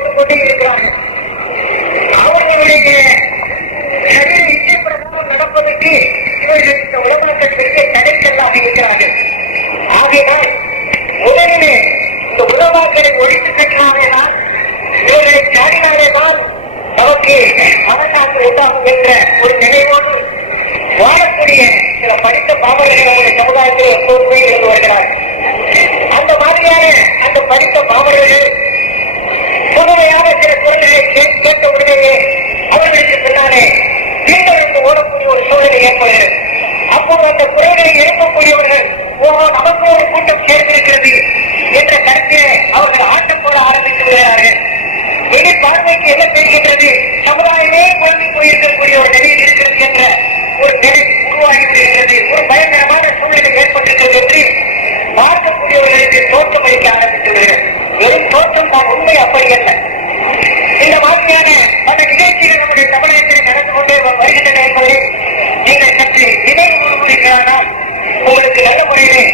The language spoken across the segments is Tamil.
போட்டுக் கொண்டே இருக்கிறார்கள். அவர்களுடைய இச்சை பிரகாரம் நடப்பதற்கு இவர்கள் இந்த உலகத்தில் பெரிய தடைக்கல்லாக இருக்கிறார்கள். ஆகையால் முதலிலே இந்த உலமாக்களை ஒழித்து கட்டினாலேதான், இவர்களை சாடினாலேதான் நமக்கு அவநாட்டு உண்டாகும் என்ற ஒரு நினைவோடு வாழக்கூடிய சில படித்த பாவர்கள் நம்முடைய சமுதாயத்தில் எப்போதுமே இருந்து வருகிறார்கள். அந்த மாதிரியான அந்த படித்த பாவர்கள் புதுமையான சில குரல்களை கேட்ட உடனேயே அவர்களுக்கு பின்னாலே தீண்டறிந்து ஓடக்கூடிய ஒரு சூழலை ஏற்படுகிறது. அப்போது அந்த குரல்களை எழுப்பக்கூடியவர்கள் நமக்கு ஒரு கூட்டம் சேர்ந்திருக்கிறது என்ற கருத்திலே அவர்கள் ஆட்டம் போட ஆரம்பித்து விடுகிறார்கள். இனி பார்வைக்கு என்ன தெரிகின்றது, சமுதாயமே குழம்பி போயிருக்கக்கூடிய ஒரு நிலையில் இருக்கிறது என்ற ஒரு நிலை உருவாகிவிடுகிறது. ஒரு பயங்கரமான சூழ்நிலை ஏற்பட்டிருக்கிறது என்று பார்க்கக்கூடியவர்களுக்கு தோற்றம் அளிக்க ஆரம்பித்து விடுகிறது. வெறும் தோற்றம் தான், உண்மை அப்படி அல்ல. இந்த மாதிரியான பல நிகழ்ச்சிகள் நம்முடைய தமிழகத்தில் நடந்து கொண்டே வருகின்றன என்பதை நீங்கள் சற்று நினைவு கூறுகிறீர்களானால் உங்களுக்கு நல்ல முறையிலே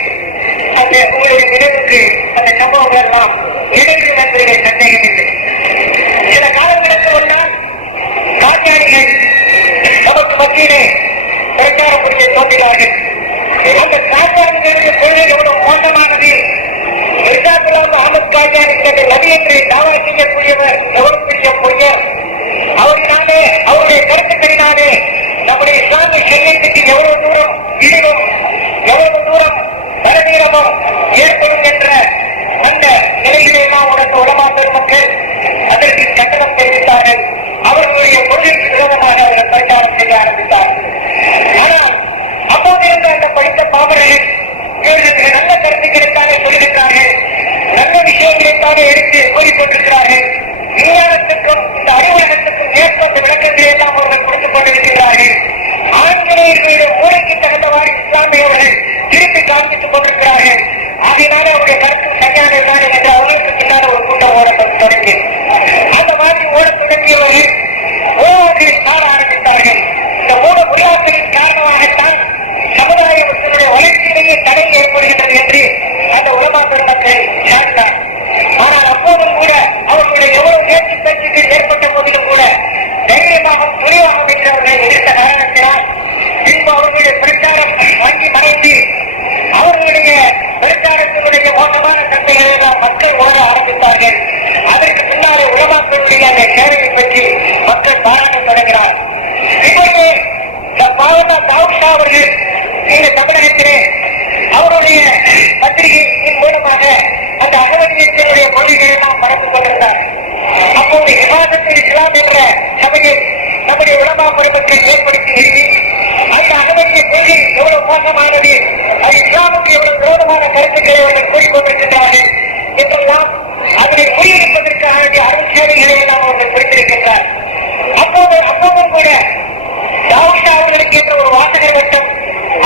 அந்த உங்களுடைய நினைவுக்கு அந்த சம்பவங்கள் எல்லாம் இடைவெளி என்பதிலே சந்தேகமில்லை. சில காலங்களுக்கு முன்னால் காந்தியானிகள் நமக்கு மத்தியிலே பிரச்சாரம் புரிய தோன்றினார்கள். அந்த காந்தியானிகளுடைய கொள்கை எவ்வளவு மோசமானது, மிர்சா குலாம் அகமது காந்தியானி தன்னை நபி என்று தாவா செய்யக்கூடியவர் எவ்வளவு பெரிய பொய்யர். அவர்களாலே அவருடைய கருத்துக்களினாலே நம்முடைய இஸ்லாமிய சரியத்துக்கு எவ்வளவு தூரம் இழிவும் எவ்வளவு தூரம் பலவீனமும் ஏற்படும் என்ற அந்த நிலையிலே நாம் உணர்ந்த உலமா பெருமக்கள் அதற்கு கண்டனம் தெரிவித்தார்கள். அவர்களுடைய கொள்கைக்கு விரோதமாக அவர்கள் பிரச்சாரம் செய்ய ஆரம்பித்தார்கள். ஆனால் அப்போது இருந்த அந்த படித்த பாமரர்கள் இவர்களுக்கு நல்ல கருத்துக்களுக்காக சொல்லுகின்றார்கள், நல்ல விஷயங்களுக்காக எடுத்து கூறிக்கொண்டிருக்கிறார்கள். விஞ்ஞானத்துக்கும் இந்த அறிவுலகத்துக்கும் ஏற்பட்ட விளக்கங்களை எல்லாம் அவர்கள் கொடுத்துக் கொண்டிருக்கிறார்கள். ஆங்கிலேயர்களுடைய மூளைக்கு தகுந்தவாறு இஸ்லாமியவர்கள் திருப்பி காண்பித்துக் கொண்டிருக்கிறார்கள். ஆகையினால அவருடைய கருத்து சரியானதுதான் என்று அவர்களுக்கு பின்னால் ஒரு கூட்டம் ஓட தொடங்கி, அந்த மாதிரி ஓட தொடங்கியவர்கள் மூலவாக்களில் காண ஆரம்பித்தார்கள். இந்த மூல உருவாக்கலின் காரணமாகத்தான் சமுதாயத்தினுடைய வளர்ச்சியிலேயே தடை ஏற்படுகின்றது என்று அந்த உலமா பெருமக்கள் சாட்டினார். ஆனால் அப்போதும் கூட அவர்களுடைய எவ்வளவு முயற்சி பேச்சுக்கள் ஏற்பட்ட போதிலும் கூட தைரியமாகவும் துணிவாகவும் என்று அவர்களை எதிர்த்த காரணத்தினால் பின்பு அவர்களுடைய பிரச்சாரம் வாங்கி மறைந்து அவர்களுடைய பிரச்சாரத்தினுடைய மோசமான தன்மைகளை எல்லாம் மக்கள் ஓட ஆரம்பித்தார்கள். அதற்கு பின்னாலே உலமாக்களுடைய அந்த சேவையை பற்றி மக்கள் பாராட்ட தொடங்கினார். இப்பொழுது பாவனா தாவுஷா அவர்கள் இந்த தமிழகத்திலே அவருடைய பத்திரிகையின் மூலமாக அந்த அகமதியத்தினுடைய கொள்கைகளை எல்லாம் பரப்பிக் கொண்டிருந்தார். அப்போது இபாதத்துல் இஸ்லாம் என்ற சபையை நம்முடைய உலமா பெருமக்கள் ஏற்படுத்தி நிறுவி அந்த அகமதிய கொள்கை எவ்வளவு மோசமானது, அது இஸ்லாமுக்கு எவ்வளவு விரோதமான கருத்துக்களை அவர்கள் கூறிக்கொண்டிருக்கின்றார்கள் என்றெல்லாம் அதனை முறியடிப்பதற்காக வேண்டிய அருள் சேவைகளை எல்லாம் அவர்கள் குறித்திருக்கின்றார். அப்போதும் கூட தாவுஷா அவர்களுக்கு என்ற ஒரு வாசகர் வட்டம்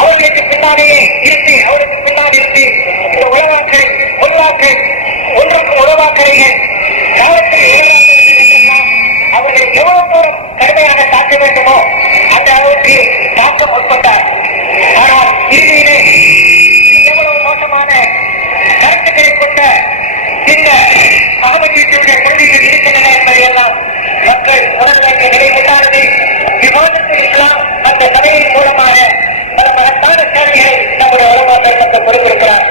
அவர்களுக்கு பின்னாலேயே இருந்து அவருக்கு பின்னால் இருந்து இந்த உலகாக்கள் பொதுவாக்கள் ஒன்றுக்கு உலவாக்கரைகள் காலத்தில் அவர்கள் எவ்வளவு தூரம் கடுமையாக தாக்க வேண்டுமோ அந்த அளவுக்கு தாக்க முற்பட்டார். ஆனால் இறுதியிலே எவ்வளவு மோசமான கருத்துக்களை கொண்ட இந்த அகமதியத்தினுடைய கொள்கைகள் இருக்கின்றன என்பதையெல்லாம் மக்கள் உணர வேண்டிய நிலை உண்டானது. விவாதத்தில் இஸ்லாம் அந்த கதையின் மூலமாக பல மகத்தான சேவைகளை நம்முடைய உலமா பெருமக்கள் கொடுத்திருக்கிறார்.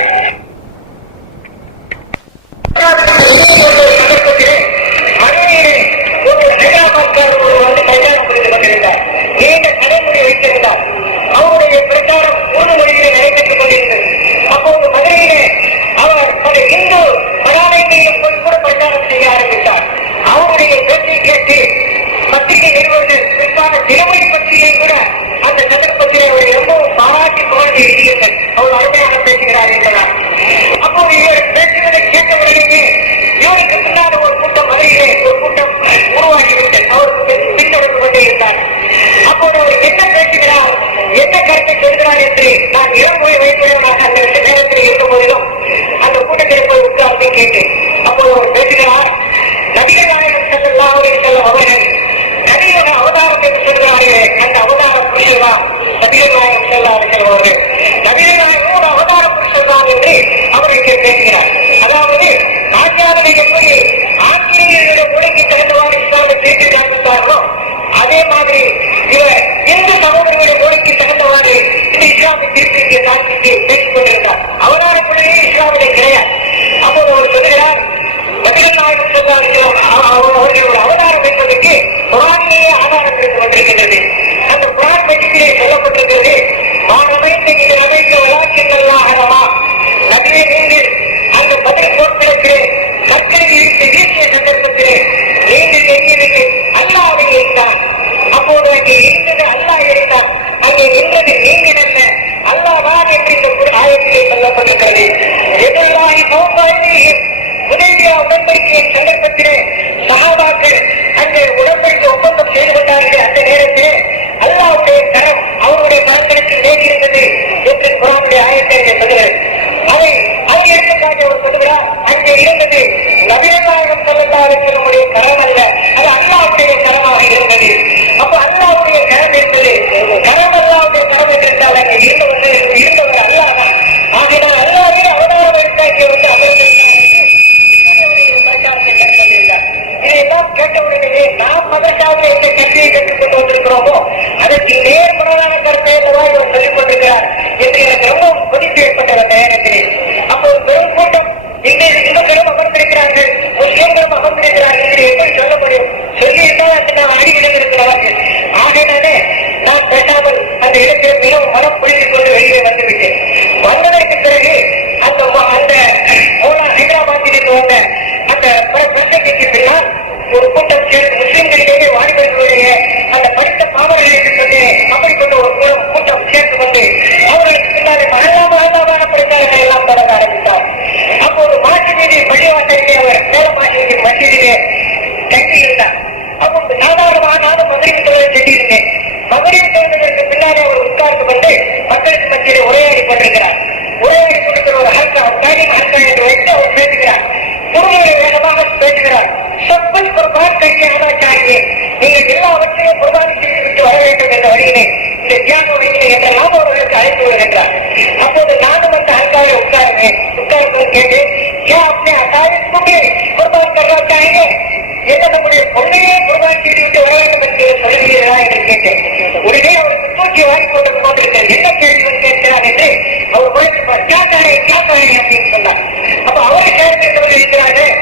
சந்தர்ப்பத்திலே மதுரையிலே ஒரு ஹைதராபாத்கார் வந்து பிரச்சாரம் புரிந்து கொண்டிருந்தார். நீண்ட தலைமுறை வைத்திருந்தார். அவருடைய பிரச்சாரம் மூணு மொழியிலே நடைபெற்றுக் கொண்டிருந்தது. அப்போது மதுரையிலே அவர் பல இந்து மடாலயங்களையும் கூட பிரச்சாரம் செய்ய ஆரம்பித்தார். அவருடைய பேச்சை கேட்டு பத்திரிகை நிறுவனங்கள் குறிப்பான தினமணி பத்திரிகை கூட அந்த சந்தர்ப்பத்திலே அவர் ரொம்பவும் பாராட்டி புகழ்ந்து எழுதியுங்கள். அவர் அருமையாக பேசுகிறார் என்றார். அப்போது இவர் பேசுவதை கேட்டவர்களுக்கு இவருக்கு பின்னால் ஒரு கூட்டம் மதுரையிலே ஒரு கூட்டம் உருவாகிவிட்டது. அவருக்கு பின்தொடர்ந்து கொண்டே இருந்தார். அப்போது அவர் என்ன பேசுகிறார், என்ன கருத்தை சொல்கிறார் என்று நான் இளமுறை வைத்துள்ளவனாக அந்த நேரத்தில் இருந்த போதிலும் அந்த கூட்டத்தில் போய் உட்கார்ந்து கேட்டேன். அப்போது அவர் பேசுகிறார், நபிகள் நாயகம் ஸல்லல்லாஹு அலைஹி வஸல்லம் அவர்கள் நபியோட அவதாரம் என்று சொல்கிறார்களே, அந்த அவதார புருஷர் தான் நபிகள் நாயகம் ஸல்லல்லாஹு அலைஹி வஸல்லம் அவர்கள். நபிகள் நாயகம் ஒரு அவதார புருஷர் தான் என்று அவர் இங்கே பேசுகிறார். அதாவது ஆசியாவிலே எப்படி ஆங்கிலேயர்களுடைய இஸ்லாமை பிரித்து காண்பித்தார்களோ அதே மாதிரி இவர் இந்து சகோதரர்களை மொழிக்கு தகுந்தவாறு இந்த இஸ்லாமை பிரித்து காண்பித்து பேசிக் கொண்டிருந்தார். அவதார கொள்கையே இஸ்லாமிலே கிடையாது. அப்போது அவர் சொல்லுகிறார், நபிகள் நாயகம் அவர்களோட அவதாரம் என்பதற்கு குர்ஆனிலேயே ஆதாரம் இருந்து கொண்டிருக்கின்றது. அந்த குர்ஆன் மஜீதிலே சொல்லப்பட்டிருக்கிறது, மாணமைந்த நீங்கள் அமைந்த வளாக்கியங்களாகவா நபியை நீங்கள் அந்த பதில் போர்க்களத்திலே கற்களை இழுத்து வீசிய சந்தர்ப்பத்திலே நீங்கள் எண்ணினீர்கள் அல்லாஹ்வை இருந்தான். அப்போது அங்கே இருந்தது அல்லாஹ் இருந்தான், அங்கே நின்றது நீங்கள் அல்ல அல்லாஹ்தான் என்று இந்த ஆயத்திலே சொல்லப்பட்டிருக்கிறது. எதிராகி போகாதீர்கள். உதவியா உடன்படிக்கையின் சந்தர்ப்பத்திலே சஹாபாக்கள் அந்த உடன்படிக்கை ஒப்பந்தம் செய்து கொண்டார்கள். அந்த நேரத்திலே அல்லாஹ்வுடைய கரம் அவருடைய மக்களுக்கு நேரிருந்தது என்று குர்ஆனுடைய ஆயத்தை சொல்லுகிறது. அதை எடுத்துக்காட்டி அவர் சொல்லுகிறார், அங்கே இருந்தது நபிகள் நாயகம் ஸல்லல்லாஹு அலைஹி வஸல்லம் கரம் அல்ல, அது அல்லாஹ்வுடைய கரமாக இருந்தது. அப்ப அல்லாஹ்வுடைய கரம் என்பது கரம் அல்லாஹ்வுடைய கரம் என்றால் அங்கே இருந்தவர் அல்லாஹ் தான். ஆகையால் அல்லாஹ்வே அவதாரம் எடுத்தாக்கி வந்து அமர்ந்திருந்தார். இதையெல்லாம் கேட்டவுடனே நாம் மதசாவில் எந்த கல்வியை கற்றுக்கொண்டு வந்திருக்கிறோமோ அதற்கு நேர்முறையான கருத்தை என்றுதான் இவர் சொல்லிக் கொண்டிருக்கிறார் என்று எனக்கு ரொம்ப கொதிப்பு ஏற்பட்ட நேரத்திலே அப்போது பெரும் கூட்டம் இந்துக்களும் அமர்ந்திருக்கிறார்கள், முஸ்லிம்களும் அமர்ந்திருக்கிறார்கள் என்று எப்படி சொல்ல முடியும்? சொல்லியிருந்தால் அது நாம் அடிவிடம் இருக்கிறார்கள். ஆகையினாலே நான் பேசாமல் அந்த இடத்தில் மிகவும் மனம் புரிந்து கொண்டு வெளியே வந்துவிட்டேன். வந்ததற்கு பிறகு அந்த ஹைதராபாத்தில் வந்த அந்த பிரச்சனைக்கு பின்னால் ஒரு கூட்டம் சேர்ந்து முஸ்லிம்களிலேயே வாலிபர்களுடைய அந்த படித்த பாவர்களுக்கு சொல்லி அப்படி கொண்ட ஒரு கூட்டம் சேர்த்து கொண்டு அவர்களுக்கு பின்னாலே மகளாமான பிரச்சனைகளை எல்லாம் தொடங்க ஆரம்பித்தார். அப்போது மாசி மீதி பள்ளிவாசலிலே அவர் மேலமாசி மசீதிலே தங்கியிருந்தார். அப்போ சாதாரணமாக நானும் மகரின் தொழிலை சென்றிருந்தேன். மகரின் தொழிலுக்கு பின்னாலே அவர் உட்கார்ந்து கொண்டு மக்களுக்கு மத்தியிலே உரையாடி கொண்டிருக்கிறார். உரையாடி கொண்டிருக்கிற ஒரு ஹல்கா என்று வைத்து அவர் பேசுகிறார். குருவை வேகமாக பேசுகிறார். சொற்கள் குர்பான் கையை ஆதாச்சாரியே, நீங்கள் எல்லாவற்றையும் குர்பான் செய்து விட்டு வர வேண்டும் என்ற வழியிலே இந்த தியாக வழியிலே என்றெல்லாம் அவர்களுக்கு அழைத்து வருகின்றார். அப்போது நானும் அந்த ஹல்காவை உட்கார்ந்து கேட்டு குர்பான் கர்றாச்சாரியே, என்ன நம்முடைய பொண்ணையே குர்பான் செய்து விட்டு வர வேண்டும் என்று சொல்லுகிறீர்களா என்று கேட்டேன். உடனே அவருக்கு தூக்கி வாங்கி கொண்டு கொண்டிருக்கிறார். என்ன கேள்வி கேட்கிறார் என்று அவர் உழைப்பார். கேட்டாரே அப்படின்னு சொன்னார். அப்ப அவரை கேட்டு இருக்கிறார்கள்.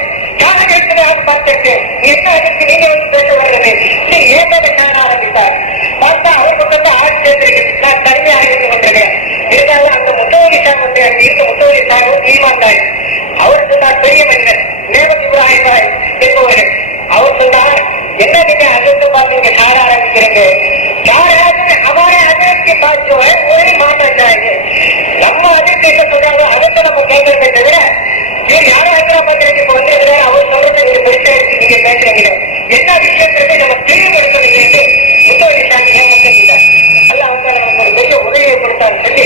யாரும் இருக்கிறார்கள் பார்த்துட்டு என்ன அதுக்கு நீங்க வந்து பேச வருகிறது நீ ஏதாவது காண ஆரம்பித்தார். பார்த்தா அவர் பக்கத்து ஆட்சி சேர்ந்திருக்கு. நான் தனிமையாக இருந்து கொண்டிருக்கிறேன். இருந்தாலும் அந்த முத்தவரி சார் இருந்த முத்தவரி சாரும் ஈமாந்தாய் அவர் சொன்னார், பெரிய மனிதன் நேரம் இப்ராஹிம் என்பவர். அவர் சொன்னார், என்ன நீங்க அதிர்ந்து பார்த்து நீங்க சார ஆரம்பிக்கிறீங்க? யாராவது அவரை அதிர்ச்சி பார்த்து ஒரு மாட்டாங்க. நம்ம அதிர்ச்சி என்ன சொல்றாங்க அவர்கிட்ட நம்ம கேட்கறதை தவிர இவர் யாரும் ஹைதராபாத்திற்கு இப்ப வந்திருக்கிறார், அவர் சொல்றது நீங்க பெருசா இருக்கு, நீங்க பேசுறீங்க என்ன விஷயத்திற்கு நம்ம தெளிவு எடுக்கணும் என்று முத்தவரி சாமி ஏற்பட்டிருந்த அல்ல வந்து நமக்கு ஒரு பெரிய உதவியை கொடுத்தான்னு சொல்லி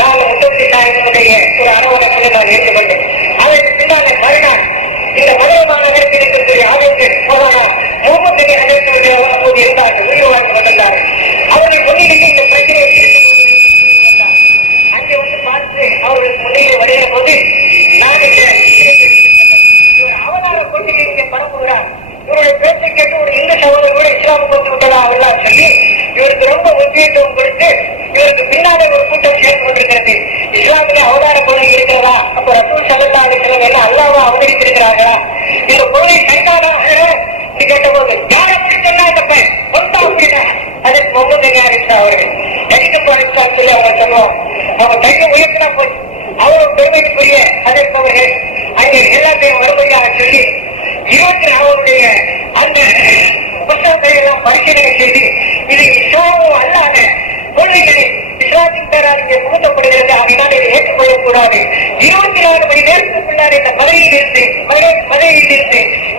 நான் முத்தவரி சாமியினுடைய ஒரு அரவணைப்பில் நான் இருந்து கொண்டேன். அதற்கு பின்னாலே மறுநாள் இந்த மதுரை மாநகரத்தில் இருக்கக்கூடிய ஆவேந்தர் முகமது நகரத்தினுடைய அப்போது இருந்தார்கள், உயிர் வாழ்ந்து கொண்டிருந்தார்கள். அவர்கள் முன்னிலையில் இந்த பிரச்சனையை அங்கே வந்து பார்த்து அவர்களுக்கு முன்னிலை வருகிற போது நான் இவர் அவதார கொள்கையை இங்கே பரப்புகிறார், இவருடைய பேச்சை கேட்டு ஒரு இந்து சகோதரர்களோட இஸ்லாம் கொண்டு விட்டதா அவர்களாம் சொல்லி இவருக்கு ரொம்ப முக்கியத்துவம் கொடுத்து இவருக்கு பின்னாலே ஒரு கூட்டம் சேர்ந்து கொண்டிருக்கிறது. இஸ்லாமிலே அவதார கொள்கை இருக்கிறதா? அப்ப ரசூல் ஸல்லல்லாஹு அலைஹி வஸல்லம் என்ன அல்லாஹ்வை அவதரித்திருக்கிறார்களா? இந்த கொள்கை சரிதானா கேட்ட போது யார் அப்படி சொன்னா இந்த பையன் சொந்தா அப்படின்னா அதற்கு முகமது அவர்கள் நடிக்க போறான்னு சொல்லி அவங்க சொல்லுவோம். அவங்க கையை உயர்த்தினா போய் அவரும் பெருமைக்குரிய அதற்கு அவர்கள் அங்கே எல்லாத்தையும் வரும்படியாக சொல்லி 24 அந்த புத்தகங்களை எல்லாம் பரிசீலனை செய்து இது இஸ்லாமும் அல்லாத கொள்கைகளை இஸ்லாத்தின் பேரால் இங்கே புகுத்தப்படுகிறது, அதனால் இதை ஏற்றுக்கொள்ளக்கூடாது. 24 மணி நேரத்துக்கு முன்னாடி இந்த மலையில் இருந்து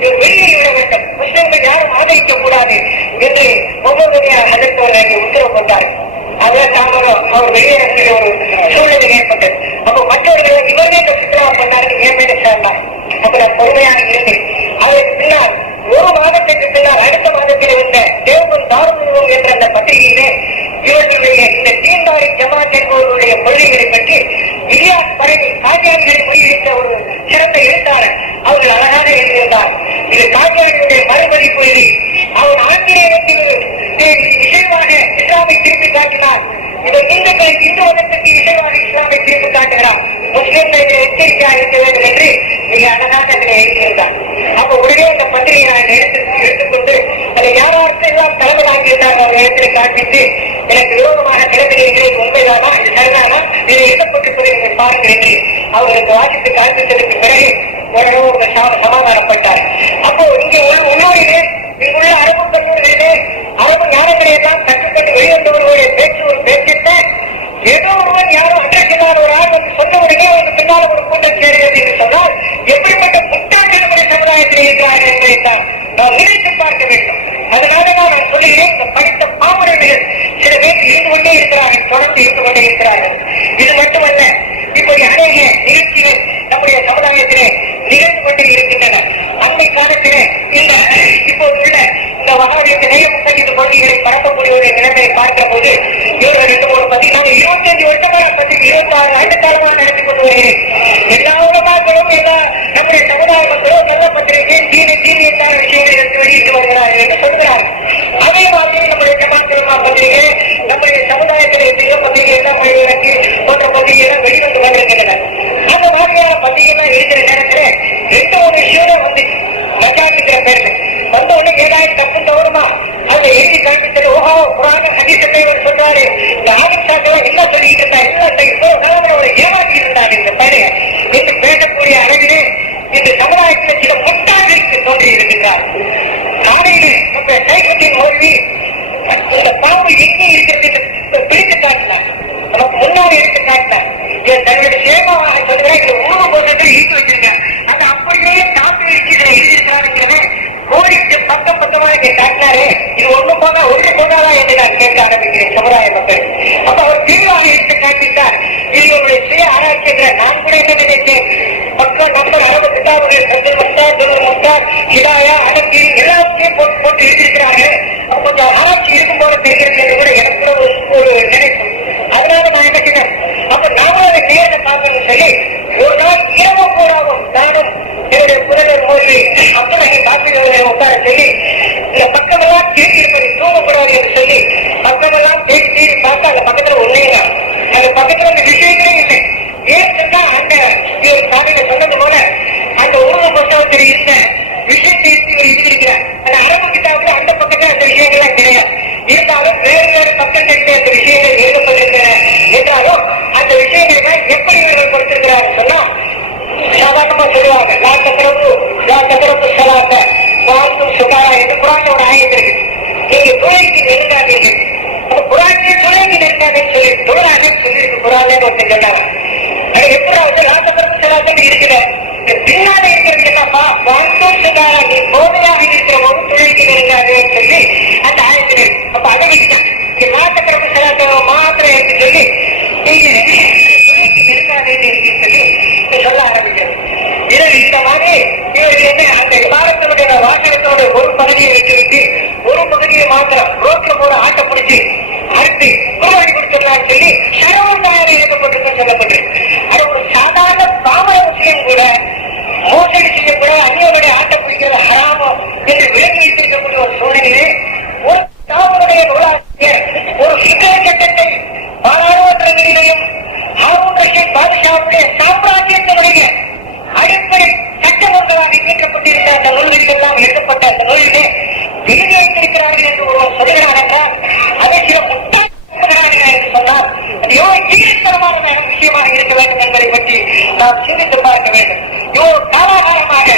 இவர் வெளியே விட வேண்டும், முஸ்லிம்கள் யாரும் ஆதரிக்க கூடாது என்று ஒவ்வொரு அதற்கு அங்கே உத்தரவு போட்டார். அவர் தாமரம் அவர் வெளியேறக்கூடிய ஒரு சூழ்நிலை ஏற்பட்டது. அப்போ மற்றவர்கள் இவரே இந்த சுற்றுலா பண்ணார்கள், என் மேலே சேர்ந்தார். அப்ப நான் பொறுமையாக இருந்தேன். அதற்கு பின்னால் ஒரு மாதத்திற்கு பின்னால் அடுத்த மாதத்தில் இருந்த தேவபுரம் தாருமூலம் என்ற அந்த பத்திரிகையிலே இவர்களுடைய இந்த தீன்தாரி ஜமாத் என்பவர்களுடைய கொள்கைகளை பற்றி இலியாஸ் பரவி காஜியானிகளை வெளியிட்ட ஒரு சிறந்த எழுத்தாளர் அவர்கள் அழகாக எழுதியிருந்தார். இது காஜியானியுடைய மறுமதிப்பு இது அவன் ஆங்கிலேயருக்கு இசைவாக இஸ்லாமை திருப்பி காட்டினார். இதை இந்துக்களுக்கு இந்து மதத்திற்கு இசைவாக இஸ்லாமை திருப்பி காட்டுகிறான். முஸ்லிம்கள் எச்சரிக்கையாக இருக்க வேண்டும் என்று மிக அழகாக அதில் எழுதியிருந்தார். அப்ப உடனே அந்த பத்திரிகை நான் எடுத்துக்கொண்டு அதை யாராருக்கு எல்லாம் தலைமை தாங்கியிருந்தார்கள் அவர் இடத்துல காண்பித்து எனக்கு விரோதமாக கிளம்பினீர்கள் உண்மைதானா இது சரிதானா இதை எழுதப்பட்டிருப்பதை நீங்கள் பாருங்கள் என்று அவர்களுக்கு வாசித்து காண்பித்ததற்கு பிறகு உடனே சமாதானப்பட்டார். அப்போ இங்கே உள்ளூரிலே இங்குள்ள அரபு கல்லூரிகளிலே அரபு ஞானங்களை எல்லாம் கற்றுக்கொண்டு வெளிவந்தவர்களுடைய பேச்சு ஒரு பேச்சிட்ட ஏதோ ஒருவன் யாரும் அன்றைக்குதான் ஒரு ஆள் வந்து சொன்ன உடனே அவருக்கு பின்னால் ஒரு கூட்டம் சேருகிறது என்று சொன்னால் எப்படிப்பட்ட முட்டாள்கள் நம்முடைய சமுதாயத்தில் இருக்கிறார்கள் என்பதைத்தான் நாம் நினைத்து பார்க்க வேண்டும். அதனாலதான் நான் சொல்லுகிறேன், இந்த படித்த பாமரர்கள் சில பேர் இருந்து கொண்டே இருக்கிறார்கள், தொடர்ந்து இருந்து கொண்டே இருக்கிறார்கள். இது மட்டுமல்ல, இப்படி அநேக நிகழ்ச்சிகள் நம்முடைய சமுதாயத்திலே நிகழ்ந்து கொண்டே இருக்கின்றன. அன்னை காலத்திலே இந்த இப்போது உள்ள இந்த வகாவிற்கு நேரம் கொள்கைகளை பரப்பக்கூடிய நிலைமையை பார்க்கிற போது இவர்கள் 25 வருஷமா பத்திரிகை 26 ஆண்டு காலமாக நடத்தி கொண்டு வருகிறேன். எல்லா உலமாக்களும் எல்லா நம்முடைய சமுதாய மக்களும் நல்ல பத்திரிகை தீனி என்ற விஷயங்களை எடுத்து வெளியிட்டு வருகிறார்கள் என்று சொல்கிறார்கள். அதே மாதிரி நம்முடைய ஜமாத்துலமா பத்திரிகை நம்முடைய சமுதாயத்தில் எத்தனையோ பத்திரிகை எல்லாம் மொழிபெயர்த்து போன்ற பத்திரிகை எல்லாம் வெளிவந்து வருகின்றன. அந்த மாதிரியான பத்திரிகை எல்லாம் இருக்கிற நேரத்தில் 2 விஷயம் வந்து மச்சாட்டுக்கிற பேர்ல வந்த உடனே ஏதாவது தப்பு தவறுமா அவங்க எழுதி காண்பித்தது ஓஹோ புராண ஹதீஸத்தை சொல்றாரு இந்த ஆதிசாக்கெல்லாம் என்ன சொல்லிட்டு இருந்தா அவரை ஏமாற்றி இருந்தார் இந்த பையன் என்று பேசக்கூடிய அளவிலே இந்த சமுதாயத்தில் சில முட்டாள்களுக்கு தோன்றி இருக்கின்றார். காலையிலே நம்ம சைக்கத்தின் மோல்வி இந்த பாம்பு எங்கே இருக்கிறது பிடித்து காட்டினார், நமக்கு முன்னாடி எடுத்து காட்டினார். தன்னுடைய சேமாவாக சொல்லுகிறேன் இந்த உணவு போட்டு ஈட்டு வச்சிருங்க அது அப்படியே காப்பி வச்சு இதில் எழுதியிருக்கிறாருங்கிறத கோடிக்கு பக்கமா இதை காட்டினாரு. இது ஒண்ணு போதாதா என்று நான் கேட்க ஆரம்பிக்கிறேன் சமுதாய மக்கள். அப்ப அவர் தெளிவாக எடுத்து காண்பித்தார். இது என்னுடைய சுய ஆராய்ச்சி என்ற நான் கூட என்ன நினைத்தேன், மக்கள் நம்பர் 60 கிதாபுகள் சந்திர மஸ்தார் துருர் மஸ்தார் ஹிதாயா அடக்கி எல்லாத்தையும் போட்டு எழுதியிருக்கிறார்கள். கொஞ்சம் ஆராய்ச்சி இருக்கும் போல தெரிகிறது என்று கூட எனக்கு கூட ஒரு நினைப்பு. அதனால நான் என்ன செய்தேன், அப்ப நாமும் அதை நேரத்தை பார்க்கணும்னு சொல்லி ஒரு நாள் இரவு போராகும் நானும் என்னுடைய புதலர் மோதி அத்தனை காப்பீடுகளை உட்கார சொல்லி இந்த பக்கமெல்லாம் தேடி இருப்பதை தூங்கக்கூடாது என்று சொல்லி பக்கமெல்லாம் தேடி பார்த்தா அந்த பக்கத்துல ஒன்னேங்க அந்த பக்கத்துல அந்த விஷயங்களே இல்லை. ஏன் சொன்னா அந்த காலையில சொன்னது போல அந்த உணவு புத்தகத்தில் இருந்த விஷயத்தை எழுதியிருக்கிறார். அந்த அரபு கிட்டாவுக்கு அந்த பக்கத்துல அந்த விஷயங்கள்லாம் கிடையாது. இருந்தாலும் வேறு பக்கத்திற்கு அந்த விஷயங்கள் எழுதப்பட்டிருக்கின்றன என்றாலும் அந்த விஷயங்களை எப்படி இவர்கள் கொடுத்திருக்கிறார்கள் சொன்னா சாதாரணமா சொல்லுவாங்க சலாத்த வாழ்த்து சுகாரா என்று குரானோட ஆயத்து இருக்கு. நீங்க துளைக்கு நெருங்காதீங்க, குரானே துளைக்கு நெருங்காதேன்னு சொல்லி தொழிலாளே சொல்லியிருக்கு குரானே ஒருத்தர் சொன்னாங்க. அது எப்படி வந்து லாத்தப்பிறப்பு சலாத்தன்னு இருக்கிற பின்னால இருக்கிறது என்னப்பா வாழ்த்து சுகாரா நீ போதையாக இருக்கிற போது துளைக்கு நெருங்காதேன்னு சொல்லி அந்த ஆயத்து. அப்ப அதை நீங்க லாத்தப்பிறப்பு சலாத்த மாத்திரம் என்று சொல்லி நீங்க துளைக்கு நெருங்காதேன்னு சொல்லி சொல்ல ஆரம்பிக்கிறது. இந்த மாதிரி இவருக்கு என்ன அந்த விவாதத்தினுடைய வாசகத்தோட ஒரு பகுதியை வைத்துவிட்டு ஒரு பகுதியை மாத்திரம் ரோட்ல போல ஆட்ட பிடிச்சி அறுத்து குருவாடி கொடுத்துடலாம் சொல்லி சரவணாக இழக்கப்பட்டிருக்கும் சொல்லப்பட்டிருக்கு. அது ஒரு சாதாரண பாமர முஸ்லீம் கூட மோசடி செய்யக்கூட அந்நியனுடைய ஆட்ட பிடிக்கிறது ஹராமம் என்று விலகி வைத்திருக்கக்கூடிய ஒரு சூழ்நிலையிலே ஒரு தாவனுடைய நூலாசிரியர் ஒரு சிக்கல சட்டத்தை பாராளுமன்றங்களிலையும் ஹாரூன் ரஷீத் பாதுஷாவுடைய சாம்ராஜ்யத்தினுடைய அடிப்படை சட்டமன்றமாக இயக்கப்பட்டிருந்த அந்த நூல்களில் எல்லாம் எழுதப்பட்ட அந்த நூலிலே எழுதி வைத்திருக்கிறார்கள் என்று ஒருவர் சொல்கிறார் என்றால் அதை சில முட்டாள்கிறார்கள் என்று சொன்னால் அது எவ்வளவு கீழ்த்தரமான விஷயமாக இருக்க வேண்டும் என்பதை பற்றி நாம் சிந்தித்து பார்க்க வேண்டும். இவ்வளவு காலாகாலமாக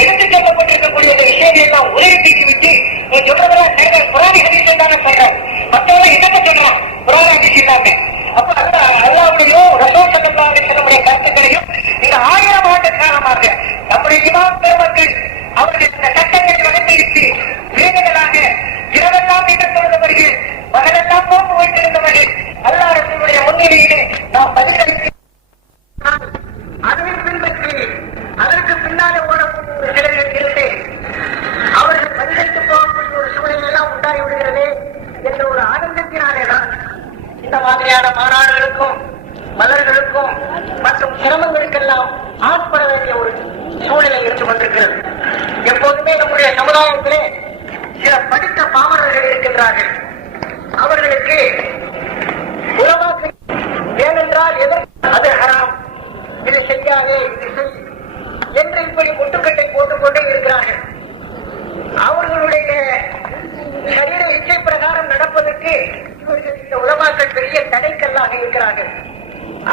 எடுத்துச் செல்லப்பட்டிருக்கக்கூடிய அந்த விஷயங்கள் எல்லாம் உதவி தீக்கிவிட்டு நீ சொல்றதெல்லாம் நிறைய புராணி ஹதீஸ் தானே சொல்றேன், மற்றவங்க என்னங்க சொல்றான் புராண ஹதீஸ் இல்லாம. அப்ப அந்த அல்லாஹ்வுடைய ரசூல் ஸல்லல்லாஹு அலைஹி வஸல்லம் கருத்துக்களையும் இந்த 1000 ஆண்டு காலமாக நம்முடைய இமாம் பெருமக்கள் அவர்கள் இந்த சட்டங்களை வளர்த்திருத்து வீடுகளாக இரவெல்லாம் நீங்கள் தொழுந்தவர்கள் பகலெல்லாம் போக்கு வைத்திருந்தவர்கள் அல்லாஹ் ரசூலுடைய முன்னிலையிலே நாம் பதிலளித்து அதையும் பின்பற்றி அதற்கு பின்னாலே ஓடக்கூடிய ஒரு சிலர்கள் இருந்து அவர்கள் பதிலளித்து போகக்கூடிய ஒரு சூழல் எல்லாம் உண்டாகி விடுகிறது என்ற ஒரு ஆனந்தத்தினாலேதான் இந்த மாதிரியான மாநாடுகளுக்கும் மலர்களுக்கும் மற்றும் சிரமங்களுக்கெல்லாம் ஆட்பட வேண்டிய ஒரு சூழ்நிலை இருந்து கொண்டிருக்கிறது. எப்போதுமே நம்முடைய சமுதாயத்திலே சில படித்த பாமரர்கள் இருக்கின்றார்கள். அவர்களுக்கு உலமாக்கு ஏனென்றால் அது ஹராம், இது செய்யாதே, இது செய் என்று இப்படி முட்டுக்கட்டை போட்டுக் கொண்டே இருக்கிறார்கள். அவர்களுடைய சரீர இச்சை பிரகாரம் நடப்பதற்கு இவர்கள் இந்த உலமாக்கள் பெரிய தடைக்கல்லாக இருக்கிறார்கள்.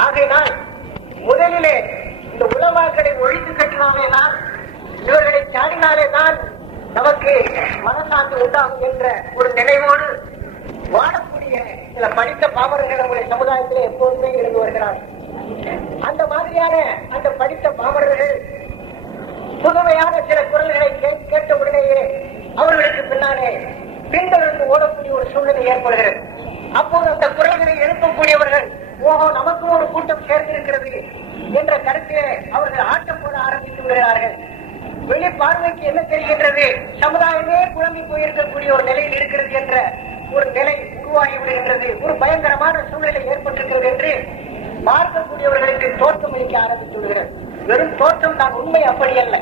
ஆகையினால் முதலிலே இந்த உலமாக்களை ஒழித்து கட்டினாலே தான், இவர்களை சாடினாலே தான் நமக்கு மனசாந்தி உண்டாகும் என்ற ஒரு நினைவோடு வாழக்கூடிய சில படித்த பாமரர்கள் நம்முடைய சமுதாயத்திலே எப்போதுமே இருந்து வருகிறார்கள். அந்த மாதிரியான அந்த படித்த பாமரர்கள் புதுமையான சில குரல்களை கேட்ட உடனேயே அவர்களுக்கு பின்னாலே பின்தொடர்ந்து ஓடக்கூடிய ஒரு சூழ்நிலை ஏற்படுகிறது. அப்போது அந்த குரல்களை எழுப்பக்கூடியவர்கள், ஓஹோ நமக்கும் ஒரு கூட்டம் சேர்ந்திருக்கிறது என்ற கருத்திலே அவர்கள் ஆட்டம் போட ஆரம்பித்து விடுகிறார்கள். வெளி பார்வைக்கு என்ன தெரிகின்றது, சமுதாயமே குழம்பி போயிருக்கக்கூடிய ஒரு நிலையில் இருக்கிறது என்ற ஒரு நிலை உருவாகி விடுகின்றது. ஒரு பயங்கரமான சூழ்நிலை ஏற்பட்டிருக்கிறது என்று பார்க்கக்கூடியவர்களுக்கு தோற்றம் அளிக்க ஆரம்பித்து விடுகிறது. வெறும் தோற்றம் தான், உண்மை அப்படி அல்ல.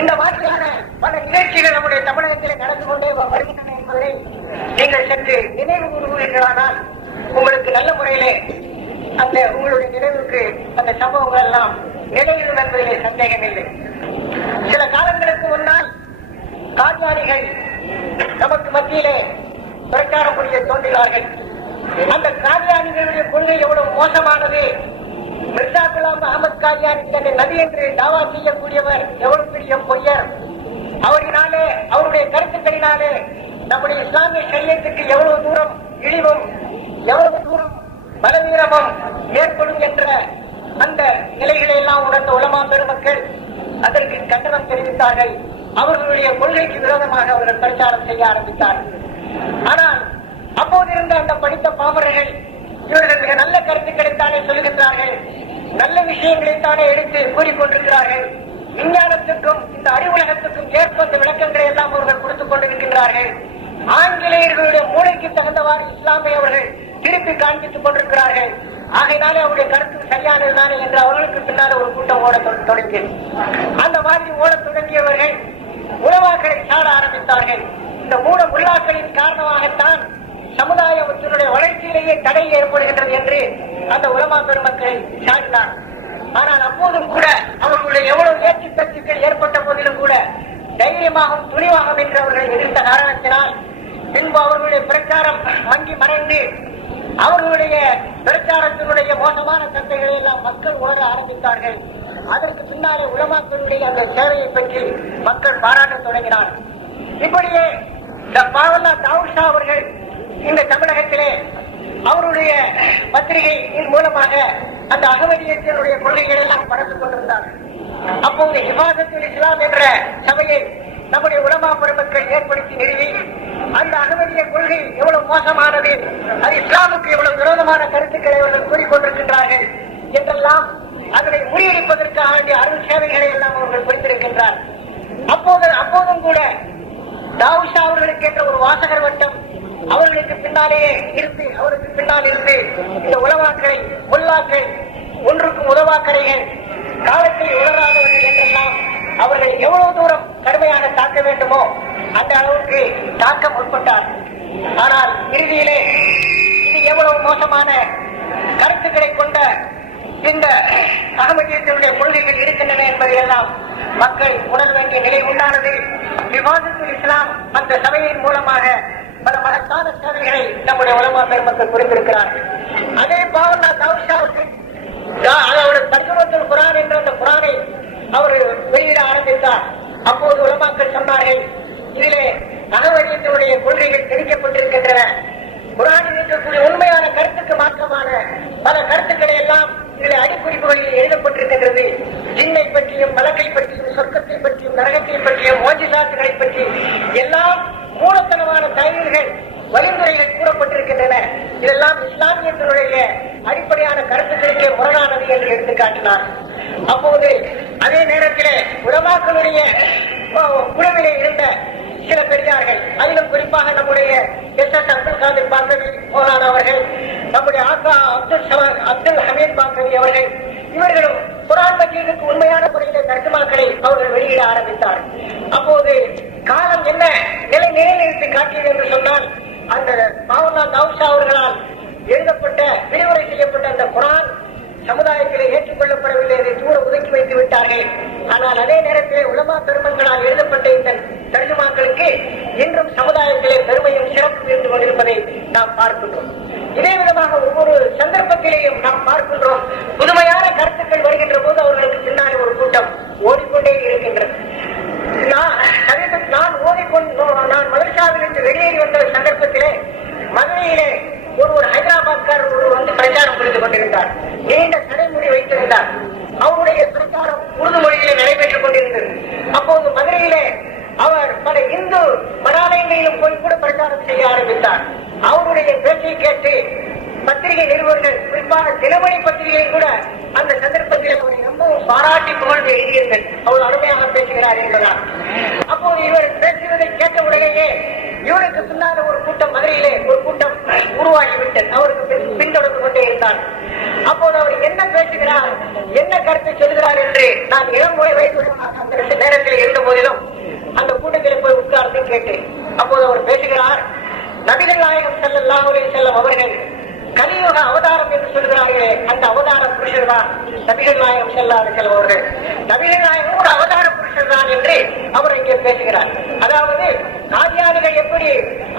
இந்த மாதிரியான பல நிகழ்ச்சிகள் நம்முடைய தமிழகத்திலே நடந்து கொண்டே வருகின்றன என்பதை நீங்கள் சென்று நினைவு கூறுவீர்களானால் உங்களுக்கு நல்ல முறையிலே அந்த உங்களுடைய நினைவுக்கு அந்த சம்பவங்கள் எல்லாம் நினைவு என்பதிலே சந்தேகம் இல்லை. சில காலங்களுக்கு முன்னால் காதியானிகள் நமக்கு மத்தியிலே பிரச்சாரம் புரிய தோன்றினார்கள். அந்த காதியானிகளுடைய கொள்கை எவ்வளவு மோசமானது, மிர்சா குலாம் அகமது காதியானி தன்னை நபி என்று தாவா செய்யக்கூடியவர் எவ்வளவு பெரிய பொய்யர், அவரினாலே அவருடைய கருத்துக்களினாலே நம்முடைய இஸ்லாமிய சரியத்துக்கு எவ்வளவு தூரம் இழிவும் எவ்வளவு தூரம் பலவீனமும் ஏற்படும் என்ற அந்த நிலைகளை எல்லாம் உணர்ந்த உலமா பெருமக்கள் அதற்கு கண்டனம் தெரிவித்தார்கள். அவர்களுடைய கொள்கைக்கு விரோதமாக அவர்கள் பிரச்சாரம் செய்ய ஆரம்பித்தார்கள். ஆனால் அப்போது இருந்த அந்த படித்த பாமரர்கள் இவர்கள் மிக நல்ல கருத்துக்களைத்தானே சொல்லுகின்றார்கள், நல்ல விஷயங்களைத்தானே எடுத்து கூறிக்கொண்டிருக்கிறார்கள். விஞ்ஞானத்துக்கும் இந்த அறிவுலகத்துக்கும் ஏற்ப அந்த விளக்கங்களை எல்லாம் அவர்கள் கொடுத்துக் கொண்டிருக்கின்றார்கள். ஆங்கிலேயர்களுடைய மூளைக்கு தகுந்தவாறு இஸ்லாமை அவர்கள் திருப்பி காண்பித்துக் கொண்டிருக்கிறார்கள். ஆகையினாலே அவருடைய கருத்து சரியானதுதானே என்று அவர்களுக்கு பின்னால ஒரு கூட்டம் ஓட தொடங்கியது. அந்த மாதிரி ஓட தொடங்கியவர்கள் உலமாக்களை சாட ஆரம்பித்தார்கள். இந்த மூட முல்லாக்களின் காரணமாகத்தான் சமுதாயத்தினுடைய வளர்ச்சியிலேயே தடை ஏற்படுகின்றது என்று அந்த உலமா பெருமக்களை சாடினார். ஆனால் அப்போதும் கூட அவர்களுடைய எவ்வளவு ஏற்று பேச்சுக்கள் ஏற்பட்ட போதிலும் கூட தைரியமாகவும் துணிவாகவும் என்று அவர்கள் எதிர்த்த காரணத்தினால் பின்பு அவர்களுடைய பிரச்சாரம் மங்கி மறைந்து அவர்களுடைய பிரச்சாரத்தினுடைய மோசமான சந்தைகளை எல்லாம் மக்கள் உணர ஆரம்பித்தார்கள். அதற்கு பின்னாலே உலமாக்களுடைய அந்த சேவையை பற்றி மக்கள் பாராட்ட தொடங்கினார்கள். இப்படியே பாவல்லா தாவூஷா அவர்கள் இந்த தமிழகத்திலே அவருடைய பத்திரிகையின் மூலமாக அந்த அகமதியத்தினுடைய கொள்கைகள் எல்லாம் பரப்பிக் கொண்டிருந்தார்கள். அப்போது ஹிஃபாஸத்துல் இஸ்லாம் என்ற சபையை நம்முடைய உலமா பெருமக்கள் ஏற்படுத்தி நிறுவி அந்த அகமதிய கொள்கை எவ்வளவு மோசமானது, அது இஸ்லாமுக்கு எவ்வளவு விரோதமான கருத்துக்களை அவர்கள் கூறிக்கொண்டிருக்கின்றார்கள் என்றெல்லாம் அதனை முறியடிப்பதற்காக வேண்டிய அருள் சேவைகளை எல்லாம் அவர்கள் புரிந்திருக்கின்றார். அப்போதும் கூட தாவூஷா அவர்களுக்கு என்ற ஒரு வாசகர் வட்டம் அவர்களுக்கு பின்னாலேயே இருந்து அவருக்கு பின்னால் இருந்து இந்த உலமாக்களை முல்லாக்கள் ஒன்றுக்கும் உதவாக்கரைகள் காலத்தை உணராதவர்கள் என்றெல்லாம் அவர்கள் எவ்வளவு தூரம் கடுமையாக தாக்க வேண்டுமோ அந்த அளவுக்கு தாக்க முற்பட்டார். ஆனால் இறுதியிலே இது எவ்வளவு மோசமான கருத்துக்களை கொண்ட இந்த அகமதியத்தினுடைய கொள்கைகள் இருக்கின்றன என்பதையெல்லாம் மக்கள் உணர வேண்டிய நிலை உண்டானது. ஹிஃபாஸத்துல் இஸ்லாம் அந்த சபையின் மூலமாக பல மகத்தான சேவைகளை நம்முடைய உலமா பெருமக்கள் புரிந்திருக்கிறார்கள். அதே பாவல்லா தாவூஷாவுக்கு அவருடைய தர்ஜுமத்துல் குர்ஆன் என்ற அந்த குர்ஆனை அவர் வெளியிட ஆரம்பித்தார். அப்போது உலமாக்கள் சொன்னார்கள், இதிலே அகமதியத்தினுடைய கொள்கைகள் திணிக்கப்பட்டிருக்கின்றன, குர்ஆனில் இருக்கக்கூடிய உண்மையான கருத்துக்கு மாற்றமான பல கருத்துக்களை எல்லாம் இதில் அடிக்குறிப்புகளில் எழுதப்பட்டிருக்கின்றது. ஜின்னை பற்றியும் மலக்கை பற்றியும் சொர்க்கத்தை பற்றியும் நரகத்தை பற்றியும் மோஜிசாத்துகளை பற்றி எல்லாம் மூலத்தனமான தகவல்கள் வழிமுறைகள் கூறப்பட்டிருக்கின்றன. இதெல்லாம் இஸ்லாமியத்தினுடைய அடிப்படையான கருத்துக்களுக்கே முரணானது என்று எடுத்துக்காட்டினார். அப்போது அதே நேரத்திலே உலமாக்களுடைய குழுவிலே இருந்த சில பெரியார்கள், அதிலும் குறிப்பாக நம்முடைய எஸ்.எஸ். அப்துல் காதிர் பாங்கவி மௌலானா அவர்கள், நம்முடைய ஆக்கா அப்துல் ஹமீத் பாங்கவி அவர்கள், இவர்களும் குர்ஆன் மஜீதுக்கு உண்மையான முறையிலே தர்ஜுமாக்களை அவர்கள் வெளியிட ஆரம்பித்தார். அப்போது காலம் என்ன நிலை ஷா அவர்களால் எழுதப்பட்ட விரிவுரை செய்யப்பட்ட அந்த குர்ஆன் சமுதாயத்திலே ஏற்றுக்கொள்ளப்படவில்லை, அதை தூர ஒதுக்கி வைத்து விட்டார்கள். ஆனால் அதே நேரத்திலே உலமா பெருமக்களால் எழுதப்பட்ட இந்த தர்ஜுமாக்களுக்கு இன்றும் சமுதாயத்திலே பெருமையும் சிறப்பும் இருந்து கொண்டிருப்பதை நாம் பார்க்கின்றோம். இதே விதமாக ஒவ்வொரு சந்தர்ப்பத்திலேயும் நாம் பார்க்கின்றோம், புதுமையான கருத்துக்கள் வருகின்ற போது அவர்களுக்கு பின்னாடி ஒரு கூட்டம் ஓடிக்கொண்டே இருக்கின்றது. நான் மலேசியாவில் இருந்து வெளியேறி வந்த சந்தர்ப்பத்திலே மதுரையிலே ஒரு ஹைதராபாத்காரர் ஒருவர் வந்து பிரச்சாரம் புரிந்து கொண்டிருந்தார். நீண்ட தலைமுடி வைத்திருந்தார். அவருடைய பிரச்சாரம் உருது மொழியிலே நடைபெற்றுக் கொண்டிருந்தது. அப்போது மதுரையிலே அவர் பல இந்து மடாலயங்களிலும் போய் கூட பிரச்சாரம் செய்ய ஆரம்பித்தார். அவருடைய பேச்சை கேட்டு பத்திரிகை நிறுவனங்கள், குறிப்பாக தினமணி பத்திரிகை கூட அந்த சந்தர்ப்பத்தில் அவரை ரொம்பவும் பாராட்டி புகழ்ந்து எழுதியிருந்தது. அவர் அருமையாக பேசுகிறார் என்பதால். அப்போது இவர் பேசுவதை கேட்ட உடனேயே இவருக்கு பின்னால் ஒரு கூட்டம், மதுரையிலே ஒரு கூட்டம் உருவாகிவிட்டது. அவருக்கு பின்தொடர்ந்து கொண்டே இருந்தார். அப்போது அவர் என்ன பேசுகிறார், என்ன கருத்தை சொல்கிறார் என்று நான் இளமுறை வயதுடன் அந்த நேரத்தில் இருந்த போதிலும் அந்த கூட்டத்தில் போய் உட்கார்ந்து கேட்டேன். அப்போது அவர் பேசுகிறார், நபிகள் நாயகம் ஸல்லல்லாஹு அலைஹி வஸல்லம் அவர்கள் கலியுக அவதாரம் என்று சொல்கிறார்களே, அந்த அவதார புருஷர் தான் நபிகள் நாயகம் ஸல்லல்லாஹு அலைஹி வஸல்லம் அவர்கள். நபிகள் நாயகம் ஒரு அவதார புருஷர் தான் என்று அவர் இங்கே பேசுகிறார். அதாவது காதியானிகள் எப்படி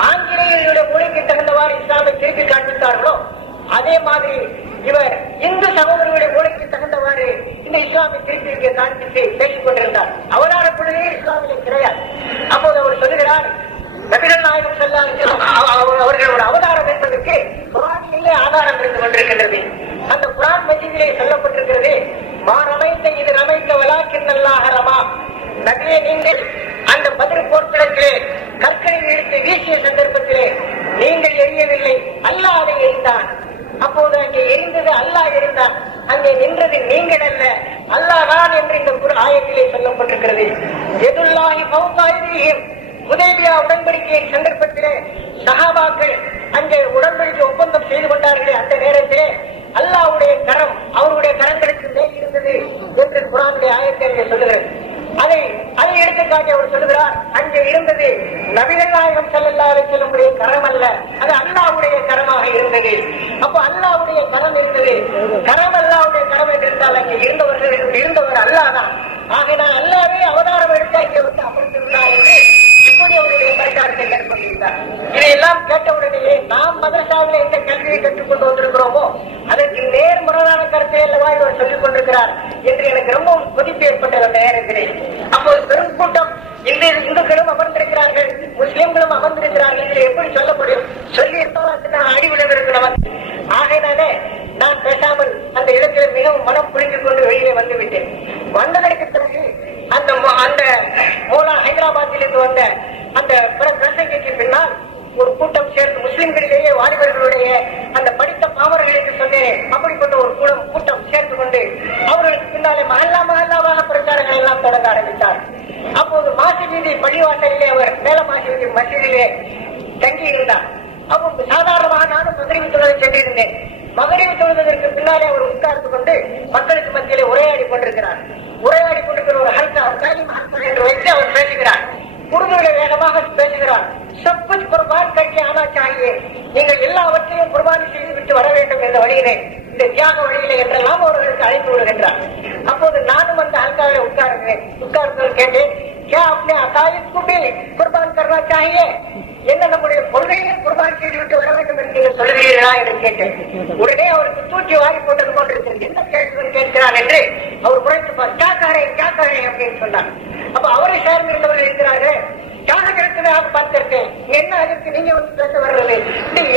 ஆங்கிலேயர்களுடைய மொழிக்கு தகுந்தவாறு இஸ்லாமை திருப்பி காண்பித்தார்களோ, அதே மாதிரி இவர் இந்து சகோதரர்களுடைய மொழிக்கு தகுந்தவாறு இந்த இஸ்லாமை திருப்பி காண்பித்து பேசிக் கொண்டிருந்தார். அவதார புள்ளியே இஸ்லாமிலே கிடையாது. அப்போது அவர் சொல்லுகிறார், நபிகள் நாயகம் ஸல்லல்லாஹு அலைஹி வஸல்லம் அவர்கள் ஒரு அவதாரம் என்பதற்கு குர்ஆனிலே ஆதாரம் இருந்து கொண்டிருக்கின்றது. அந்த குர்ஆன் மஜீதிலே சொல்லப்பட்டிருக்கிறது, மா ரமைத்த இது ரமைத்த வலாக்கின் அல்லாஹ் ரமா. நபியே, நீங்கள் அந்த பத்ர் போர்க்களத்திலே கற்களை எடுத்து வீசிய சந்தர்ப்பத்திலே நீங்கள் எரியவில்லை, அல்லாஹ் அதை எரிந்தான். அப்போது அங்கே எரிந்தது அல்லாஹ் எரிந்தான், அங்கே நின்றது நீங்கள் அல்ல, அல்லாஹ் தான் என்று இந்த ஆயத்திலே சொல்லப்பட்டிருக்கிறது. யதுல்லாஹி ஃபௌக ஐதீஹிம். ஹுதைபியா உடன்படிக்கையின் சந்தர்ப்பத்திலே சஹாபாக்கள் அங்கே உடன்படிக்கை ஒப்பந்தம் செய்து கொண்டார்களே, அந்த நேரத்திலே அல்லாஹ்வுடைய கரம் அவருடைய கரங்களுக்கு மேல் இருந்தது என்று குர்ஆனுடைய ஆயத்தை சொல்லுகிறது. அதை எடுத்துக்காட்டி அவர் சொல்லுகிறார், அங்கே இருந்தது நபிகள் நாயகம் ஸல்லல்லாஹு அலைஹி வஸல்லம் கரம் அல்ல, அது அல்லாஹ்வுடைய கரமாக இருந்தது. அப்போ அல்லாஹ்வுடைய கரம் இருந்தது. கரம் அல்லாஹ்வுடைய கரம் என்றிருந்தால் அங்கே இருந்தவர் அல்லாஹ் தான். ஆகையினால் அல்லாஹ்வே அவதாரம் எடுத்து அங்கே வந்து அமர்ந்திருந்தார் என்று இப்போது அவருடைய பிரச்சாரத்தை மேற்கொண்டிருந்தார். இதையெல்லாம் கேட்டவுடனேயே நாம் மதரசாவில் எந்த கல்வியை கற்றுக்கொண்டு வந்திருக்கிறோமோ அதற்கு நேர்முறையான கருத்தை அல்லவா இவர் சொல்லிக் கொண்டிருக்கிறார் என்று எனக்கு ரொம்பவும் கொதிப்பு ஏற்பட்டது அந்த நேரத்திலே. அப்போது பெரும் கூட்டம் இந்துக்களும் அமர்ந்திருக்கிறார்கள், முஸ்லிம்களும் அமர்ந்திருக்கிறார்கள் என்று எப்படி சொல்ல முடியும்? சொல்லி இருந்தாலும் நான் அடி விழுந்திருக்கிறவன். ஆகையினாலே நான் பேசாமல் அந்த இடத்தில் மிகவும் மனம் புரிந்து கொண்டு வெளியே வந்துவிட்டேன். வந்ததற்கு பிறகு அந்த மோலா ஹைதராபாத்திலிருந்து வந்த அந்த பிரசங்கிக்கு பின்னால் ஒரு கூட்டம் சேர்ந்து முஸ்லிம்களிலேயே வாலிபர்களுடைய அந்த படித்த பாமர்களுக்கு சொன்னேன், அப்படிப்பட்ட ஒரு கூட்டம் சேர்ந்து கொண்டு அவர்களுக்கு பின்னாலே மஹல்லாவாக பிரச்சாரங்கள் எல்லாம் தொடங்க ஆரம்பித்தார். அப்போது மாசிவீதி பள்ளிவாசலிலே அவர் மேல மாசிவீதி மசீதிலே தங்கி இருந்தார். அப்போ சாதாரணமாக நானும் மகரிவி தொழுகை சென்றிருந்தேன். மகரிவி தொழுவதற்கு பின்னாலே அவர் உட்கார்ந்து கொண்டு மக்களுக்கு மத்தியிலே உரையாடி கொண்டிருக்கிறார். உரையாடி கொண்டிருக்கிற ஒரு ஹல்கா என்று வைத்து அவர் பேசுகிறார். உருதுகளை வேகமாக பேசுகிறார். சப்குச் குர்பான் கட்சி ஆனா சாகியே, நீங்கள் எல்லாவற்றையும் குர்பானி செய்து விட்டு வர வேண்டும் என்ற வழியிலே, இந்த தியாக வழியிலே என்றெல்லாம் அவர்களுக்கு அழைத்து விடுகின்றார். அப்போது நானும் அந்த ஹல்காவை உட்கார்ந்து கேட்டேன், क्या अपने अकायद को भी कुर्बान करना चाहिए? என்ன நம்முடைய கொள்கையை குர்பான் செய்து விட்டு வர வேண்டும் என்று நீங்கள் சொல்கிறீர்களா என்று கேட்டேன். உடனே அவருக்கு தூக்கி வாரி போட்டது கொண்டிருக்கிறது. என்ன கேள்வி கேட்கிறார் என்று அவர் முறைத்துப்பார். காக்காரே அப்படின்னு சொன்னார். அப்ப அவரை சேர்ந்திருந்தவர்கள் இருக்கிறார்கள். காகத்திற்கு பார்த்திருக்கேன், என்ன அதற்கு நீங்க வந்து பேச வர்றது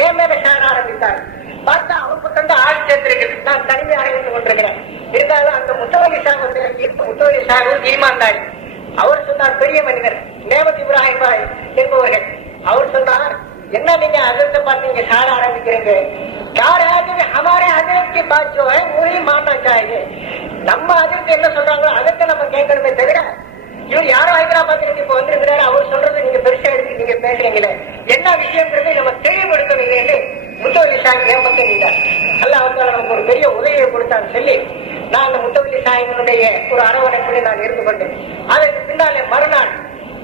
ஏன் மேல சேர ஆரம்பித்தார். பார்த்தா அவருக்கு தந்து ஆள் சேர்ந்திருக்கு. நான் தனிமையாக இருந்து கொண்டிருக்கிறேன். இருந்தாலும் அந்த முத்தவலி சாஹிப் ஈமான்தாரி அவர் சொன்னார், பெரிய மனிதர் நேமத் இப்ராஹிம் பாய் என்பவர்கள். அவர் சொன்னார், என்ன நீங்க அதற்கு பார்த்து நீங்க சார ஆரம்பிக்கிறீங்க? हमारे हजरत की बात जो है वही मानना चाहिए. நம்ம அதற்கு என்ன சொல்றாங்களோ அதற்கு நம்ம கேட்கணுமே தவிர, இவர் யாரோ ஹைதராபாத் இப்ப வந்திருக்கிறாரு, அவர் சொல்றது நீங்க பெருசா எடுத்து நீங்க பேசுறீங்களே, என்ன விஷயங்கிறது நம்ம தெளிவுபடுத்தணும் என்று முத்தவல்லி சாஹிப் ஏற்பட்டு நீங்க அல்லாஹ் நமக்கு ஒரு பெரிய உதவியை கொடுத்தான்னு சொல்லி நான் அந்த முத்தவல்லி சாஹிபினுடைய ஒரு அரவணைப்பில் நான் இருந்து கொண்டேன். அதற்கு பின்னாலே மறுநாள்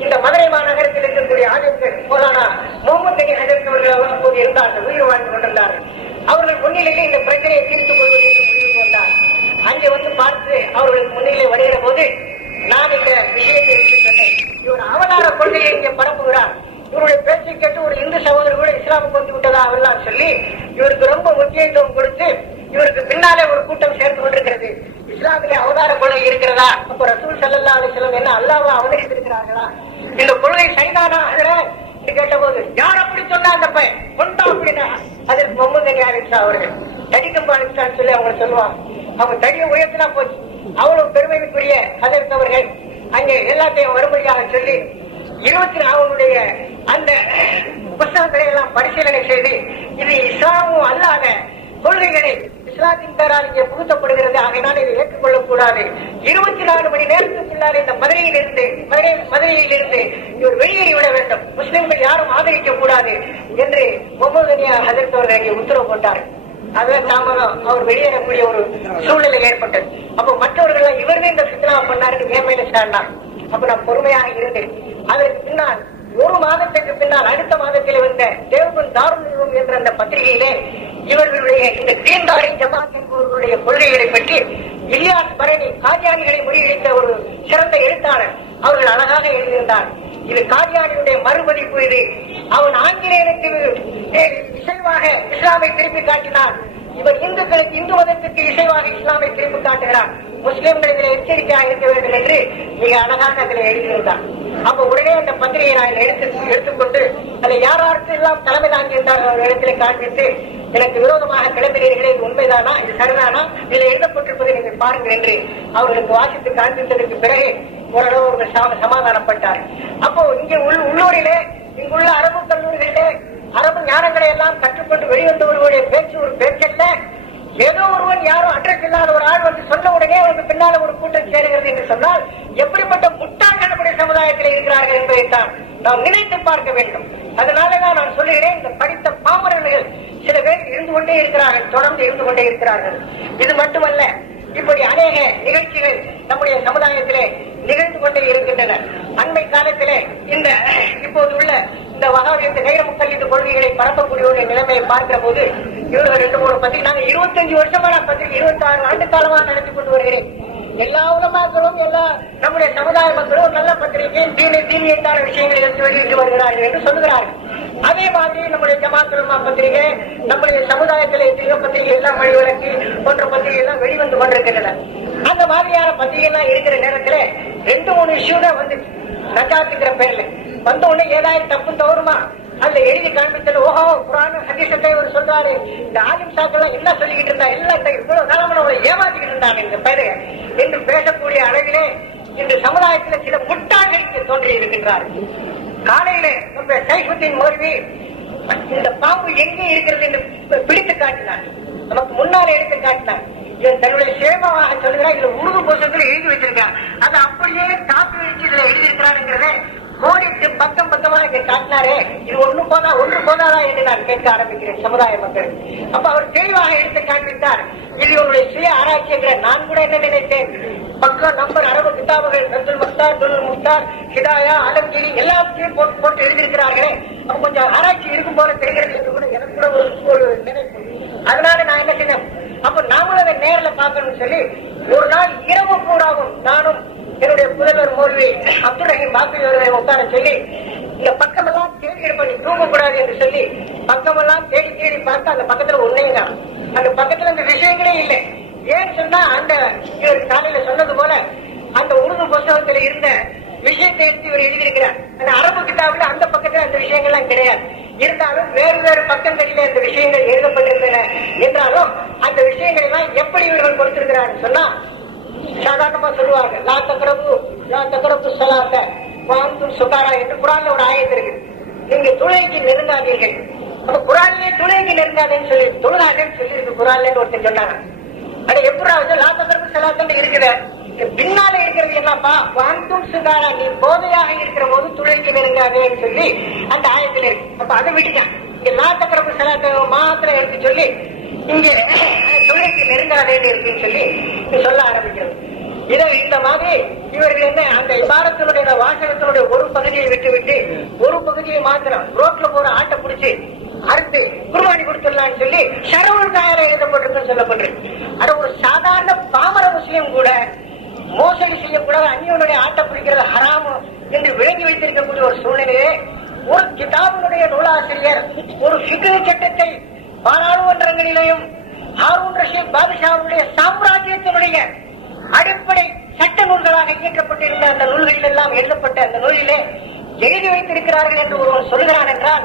இந்த மதுரை மாநகரத்தில் இருக்கக்கூடிய ஆஜர்கள் மௌலானா முகமது அலி ஹஜரத் அவர்கள் அப்போது இருந்தார்கள், உயிர் வாழ்ந்து முன்னிலையில் இந்த பிரச்சனையை தீர்த்துக் கொள்வது என்று முடிவுக்கு வந்தார். அங்கே வந்து பார்த்து அவர்களுக்கு முன்னிலை வருகிற போது நான் இந்த விஷயத்தை எடுத்து சொன்னேன். இவர் அவதார கொள்கையை இங்கே பரப்புகிறார். இவருடைய பேச்சை கேட்டு ஒரு இந்து சகோதரர் கூட இஸ்லாமுக்கு வந்து விட்டதா அவெல்லாம் சொல்லி இவருக்கு ரொம்ப முக்கியத்துவம் கொடுத்து இவருக்கு பின்னாலே ஒரு கூட்டம் சேர்த்து கொண்டிருக்கிறது. இஸ்லாமிலே அவதார கொள்கை இருக்கிறதா? அப்ப ரசூல் ஸல்லல்லாஹு அலைஹி வஸல்லம் என்ன அல்லாஹ்வை அவதரித்திருக்கிறார்களா? இந்த கொள்கை சரிதானா கேட்ட போது யார் அப்படி சொன்னா அந்த பையன் கொண்டா அப்படின்னா அதற்கு முகமது நபி அலிஸ்லாம் அவர்கள் தடிக்கம்பு அலிஸ்லாம் சொல்லி அவங்க சொல்லுவாங்க. அவங்க தடியை உயர்த்தினா போச்சு. அவ்வளவு பெருமைக்குரிய அதற்கு அவர்கள் அங்கே எல்லாத்தையும் வறுமையாக சொல்லி 24 அந்த புத்தகங்களை எல்லாம் பரிசீலனை செய்து இது இஸ்லாமும் அல்லாத கொள்கைகளை இஸ்லாத்தின் பேரால் இங்கே புகுத்தப்படுகிறது, ஆகையினால் இதை ஏற்றுக்கொள்ளக் கூடாது. 24 மணி நேரத்துக்குள்ளார் இந்த மதுரையிலிருந்து இவர் வெளியேறிவிட வேண்டும், முஸ்லிம்கள் யாரும் ஆதரிக்க கூடாது என்று முகமது நபி ஹஜ்ரத் அங்கே உத்தரவு போட்டார். அதன் தாமதம் அவர் வெளியேறக்கூடிய ஒரு சூழ்நிலை ஏற்பட்டது. அப்ப மற்றவர்கள் இவருமே இந்த சித்தனா பண்ணாரு என் மேல சாண்டார். அப்ப நான் பொறுமையாக இருந்தேன். அதற்கு பின்னால் ஒரு மாதத்துக்கு பின்னால் அடுத்த மாதத்தில் வந்த தேவபந்த் தாருல் என்ற அந்த பத்திரிகையிலே இவர்களுடைய இந்த தீன்தாரி ஜமாத் என்பவர்களுடைய கொள்கைகளை பற்றி இலியாஸ் பரணி காதியானிகளை முறியடித்த ஒரு சிறந்த எழுத்தாளர் அவர்கள் அழகாக எழுதியிருந்தார். இது காதியானியுடைய மறுபதிப்பு. இது அவன் ஆங்கிலேயனுக்கு இசைவாக இஸ்லாமை திருப்பி காட்டினான். இவர் இந்துக்களுக்கு இந்து மதத்துக்கு இசைவாக இஸ்லாமை திருப்பி காட்டுகிறார். முஸ்லிம்கள் இதில் எச்சரிக்கையாக இருக்க வேண்டும் என்று மிக அழகாக அதில் எழுதியிருந்தார். அப்ப உடனே அந்த பத்திரிகை நான் எடுத்துக்கொண்டு அதில் யாராருக்கு எல்லாம் தலைமை தாங்கி இருந்தார்கள் அவர் இடத்திலே காண்பித்து எனக்கு விரோதமாக கிளம்பினீர்களே, இது உண்மைதானா, இது சரிதானா, இதில் எழுதப்பட்டிருப்பதை நீங்கள் பாருங்கள் என்று அவர்களுக்கு வாசித்து காண்பித்ததற்கு பிறகு ஓரளவு அவர்கள் சமாதானப்பட்டார். அப்போ இங்கே உள்ளூரிலே இங்குள்ள அரபு கல்லூரிகளிலே அரபு ஞானங்களை எல்லாம் கற்றுக்கொண்டு வெளிவந்தவர்களுடைய பேச்சு ஒரு பேச்சல்ல. ஏதோ ஒருவன் யாரும் அட்ரஸ் இல்லாத ஒரு ஆள் வந்து சொன்ன உடனே அவருக்கு பின்னால ஒரு கூட்டம் சேருகிறது என்று சொன்னால் எப்படிப்பட்ட முட்டாள்கள் நம்முடைய சமுதாயத்தில் இருக்கிறார்கள் என்பதைத்தான் நாம் நினைத்து பார்க்க வேண்டும். அதனாலதான் நான் சொல்லுகிறேன், இந்த படித்த பாமரர்கள் சில பேர் இருந்து கொண்டே இருக்கிறார்கள், தொடர்ந்து இருந்து கொண்டே இருக்கிறார்கள். இது மட்டுமல்ல, இப்படி அநேக நிகழ்ச்சிகள் நம்முடைய சமுதாயத்திலே நிகழ்ந்து கொண்டே இருக்கின்றன. அண்மை காலத்திலே இந்த இப்போது உள்ள இந்த வகாவியத்தை கைர முக்கல்லிட்டு கொள்கைகளை பரப்பக்கூடிய நிலைமையை பார்க்கிற போது இவர்கள் 2-3 பத்திரிகை நாங்கள் 25 வருஷமா நான் பத்திரிகை 26 ஆண்டு காலமாக நடத்தி கொண்டு வருகிறேன். எல்லா உலமாக்களும் எல்லா நம்முடைய சமுதாய மக்களும் நல்ல பத்திரிகை தீனியத்தான விஷயங்களை எடுத்து வெளியிட்டு வருகிறார்கள் என்று சொல்லுகிறார்கள். அதே மாதிரி நம்முடைய ஜமாத் உலமா பத்திரிகை, நம்முடைய சமுதாயத்தில் எத்தனையோ பத்திரிகை எல்லாம் வழிவிலக்கு போன்ற பத்திரிகை எல்லாம் வெளிவந்து கொண்டிருக்கின்றன. அந்த மாதிரியான பத்திரிகை எல்லாம் இருக்கிற நேரத்தில் 2-3 இஷ்யூ தான் வந்து சக்காத்துக்கிற பேர்ல வந்த உடனே ஏதாவது தப்பு தவறுமா அதுல எழுதி காண்பித்தது. ஓஹோ, குர்ஆன் ஹதீஸை ஒரு சொல்றாரு, இந்த ஆலிம் சாக்கெல்லாம் என்ன சொல்லிக்கிட்டு இருந்தா, எல்லாம் இவ்வளவு காலமா ஏமாத்திக்கிட்டு இருந்தாங்க இந்த பேரு என்று பேசக்கூடிய அளவிலே இந்த சமுதாயத்தில் சில முட்டாள்கள் தோன்றி இருக்கின்றார்கள். காலையில நம்ம சைஃபுத்தீன் மௌலவி இந்த பாம்பு எங்கே இருக்கிறது என்று பிடித்து காட்டினார், நமக்கு முன்னாலே எடுத்து காட்டினார். தன்னுடைய சேமாவாக சொல்லுகிறார். இதுல உருது புத்தகத்தில் எழுதி வச்சிருக்கார். அது அப்படியே காப்பி வச்சு இதுல எழுதியிருக்கிறாருங்கிறத கோடிட்டு பக்கம் பக்கமா இங்க காட்டினாரே, இது ஒன்று போதாதா என்று நான் கேட்க ஆரம்பிக்கிறேன் சமுதாய மக்கள். அப்ப அவர் தெளிவாக எடுத்து காண்பித்தார். இது இவருடைய சுய ஆராய்ச்சி என்கிற நான் கூட என்ன நினைத்தேன், பக்கம் நம்பர் அரபு கிதாபுகள் அப்துல் முக்தார், துல் முக்தார், ஹிதாயா, அலம்கிரி எல்லாத்தையும் போட்டு எழுதியிருக்கிறார்களே, அப்ப கொஞ்சம் ஆராய்ச்சி இருக்கும் போல தெரிகிறது என்று கூட எனக்கு கூட ஒரு நினைப்பு. அதனால நான் என்ன செய்தேன், அப்ப நாமளும் அதை நேரில் பார்க்கணும்னு சொல்லி ஒரு நாள் இரவு பூராவும் நானும் என்னுடைய புதல்வர் மௌலவி அப்துல் ரஹீம் பாபி அவர்களை உட்கார சொல்லி இந்த பக்கமெல்லாம் தேடி எடுப்ப, நீ தூங்கக்கூடாது என்று சொல்லி பக்கமெல்லாம் தேடி பார்த்தா அந்த பக்கத்துல ஒன்னேங்க, அந்த பக்கத்துல அந்த விஷயங்களே இல்லை. ஏன்னு சொன்னா அந்த காலையில சொன்னது போல அந்த உருது புத்தகத்துல இருந்த விஷயத்தை எடுத்து இவர் எழுதியிருக்கிறார். அந்த அரபு கிதாபுல அந்த பக்கத்துல அந்த விஷயங்கள்லாம் கிடையாது. இருந்தாலும் வேறு பக்கங்களிலே அந்த விஷயங்கள் எழுதப்பட்டிருந்தன என்றாலும் அந்த விஷயங்கள் எல்லாம் எப்படி இவர்கள் கொடுத்திருக்கிறார் சொன்னா சாதாரணமா சொல்லுவாங்க, லா தக்ரபு ஸலாத்த வஅன்தும் சுகாரா என்று குர்ஆன்ல ஒரு ஆயத்து இருக்கு, நீங்க தொழுகைக்கு நெருங்காதீர்கள். அப்ப குர்ஆன்லயே தொழுகைக்கு நெருங்காதேன்னு சொல்லி தொழுகாதேன்னு சொல்லி இருக்கு குர்ஆன்ல ஒருத்தர் சொன்னாங்க. அது எப்படி லா தக்ரபு ஸலாத்தன்னு இருக்குது, பின்னால இருக்கிறது என்னப்பா, வஅன்தும் சுகாரா, நீ போதையாக இருக்கிற போது தொழுகைக்கு நெருங்காதேன்னு சொல்லி அந்த ஆயத்துல இருக்கு. அப்ப அதை விட்டுட்டான். இங்க லா தக்ரபு ஸலாத்த மாத்திரம் எடுத்து சொல்லி இங்கே தொழுகைக்கு நெருங்காதேன்னு இருக்குன்னு சொல்லி சொல்ல ஆரம்பிக்கிறது. இதை இந்த மாதிரி இவர்கள் என்ன அந்த இபாரத்தினுடைய வாசகத்தினுடைய ஒரு பகுதியை விட்டு ஒரு பகுதியை மாத்திரம் ரோட்ல போற ஆட்டை பிடிச்சி அறுத்து குர்பானி கொடுத்துடலாம்னு சொல்லி ஷரவுல் காயால எழுதப்பட்டிருக்குன்னு சொல்லப்பட்டிருக்கு. அது ஒரு சாதாரண பாமர முஸ்லீம் கூட மோசடி செய்யக்கூடாது, அந்நியனுடைய ஆட்ட பிடிக்கிறது ஹராமு என்று விளங்கி வைத்திருக்கக்கூடிய ஒரு சூழ்நிலையே ஒரு கிதாபினுடைய நூலாசிரியர் ஒரு ஃபிக்ஹ் சட்டத்தை பாராளுமன்றங்களிலேயும் ஹாரூன் ரஷீத் பாதுஷாவுடைய சாம்ராஜ்யத்தினுடைய அடிப்படை சட்ட நூல்களாக இயக்கப்பட்டிருந்த அந்த நூல்களில் எல்லாம் எழுதப்பட்ட அந்த நூலிலே எழுதி வைத்திருக்கிறார்கள் என்று ஒருவன் சொல்லுகிறான் என்றால்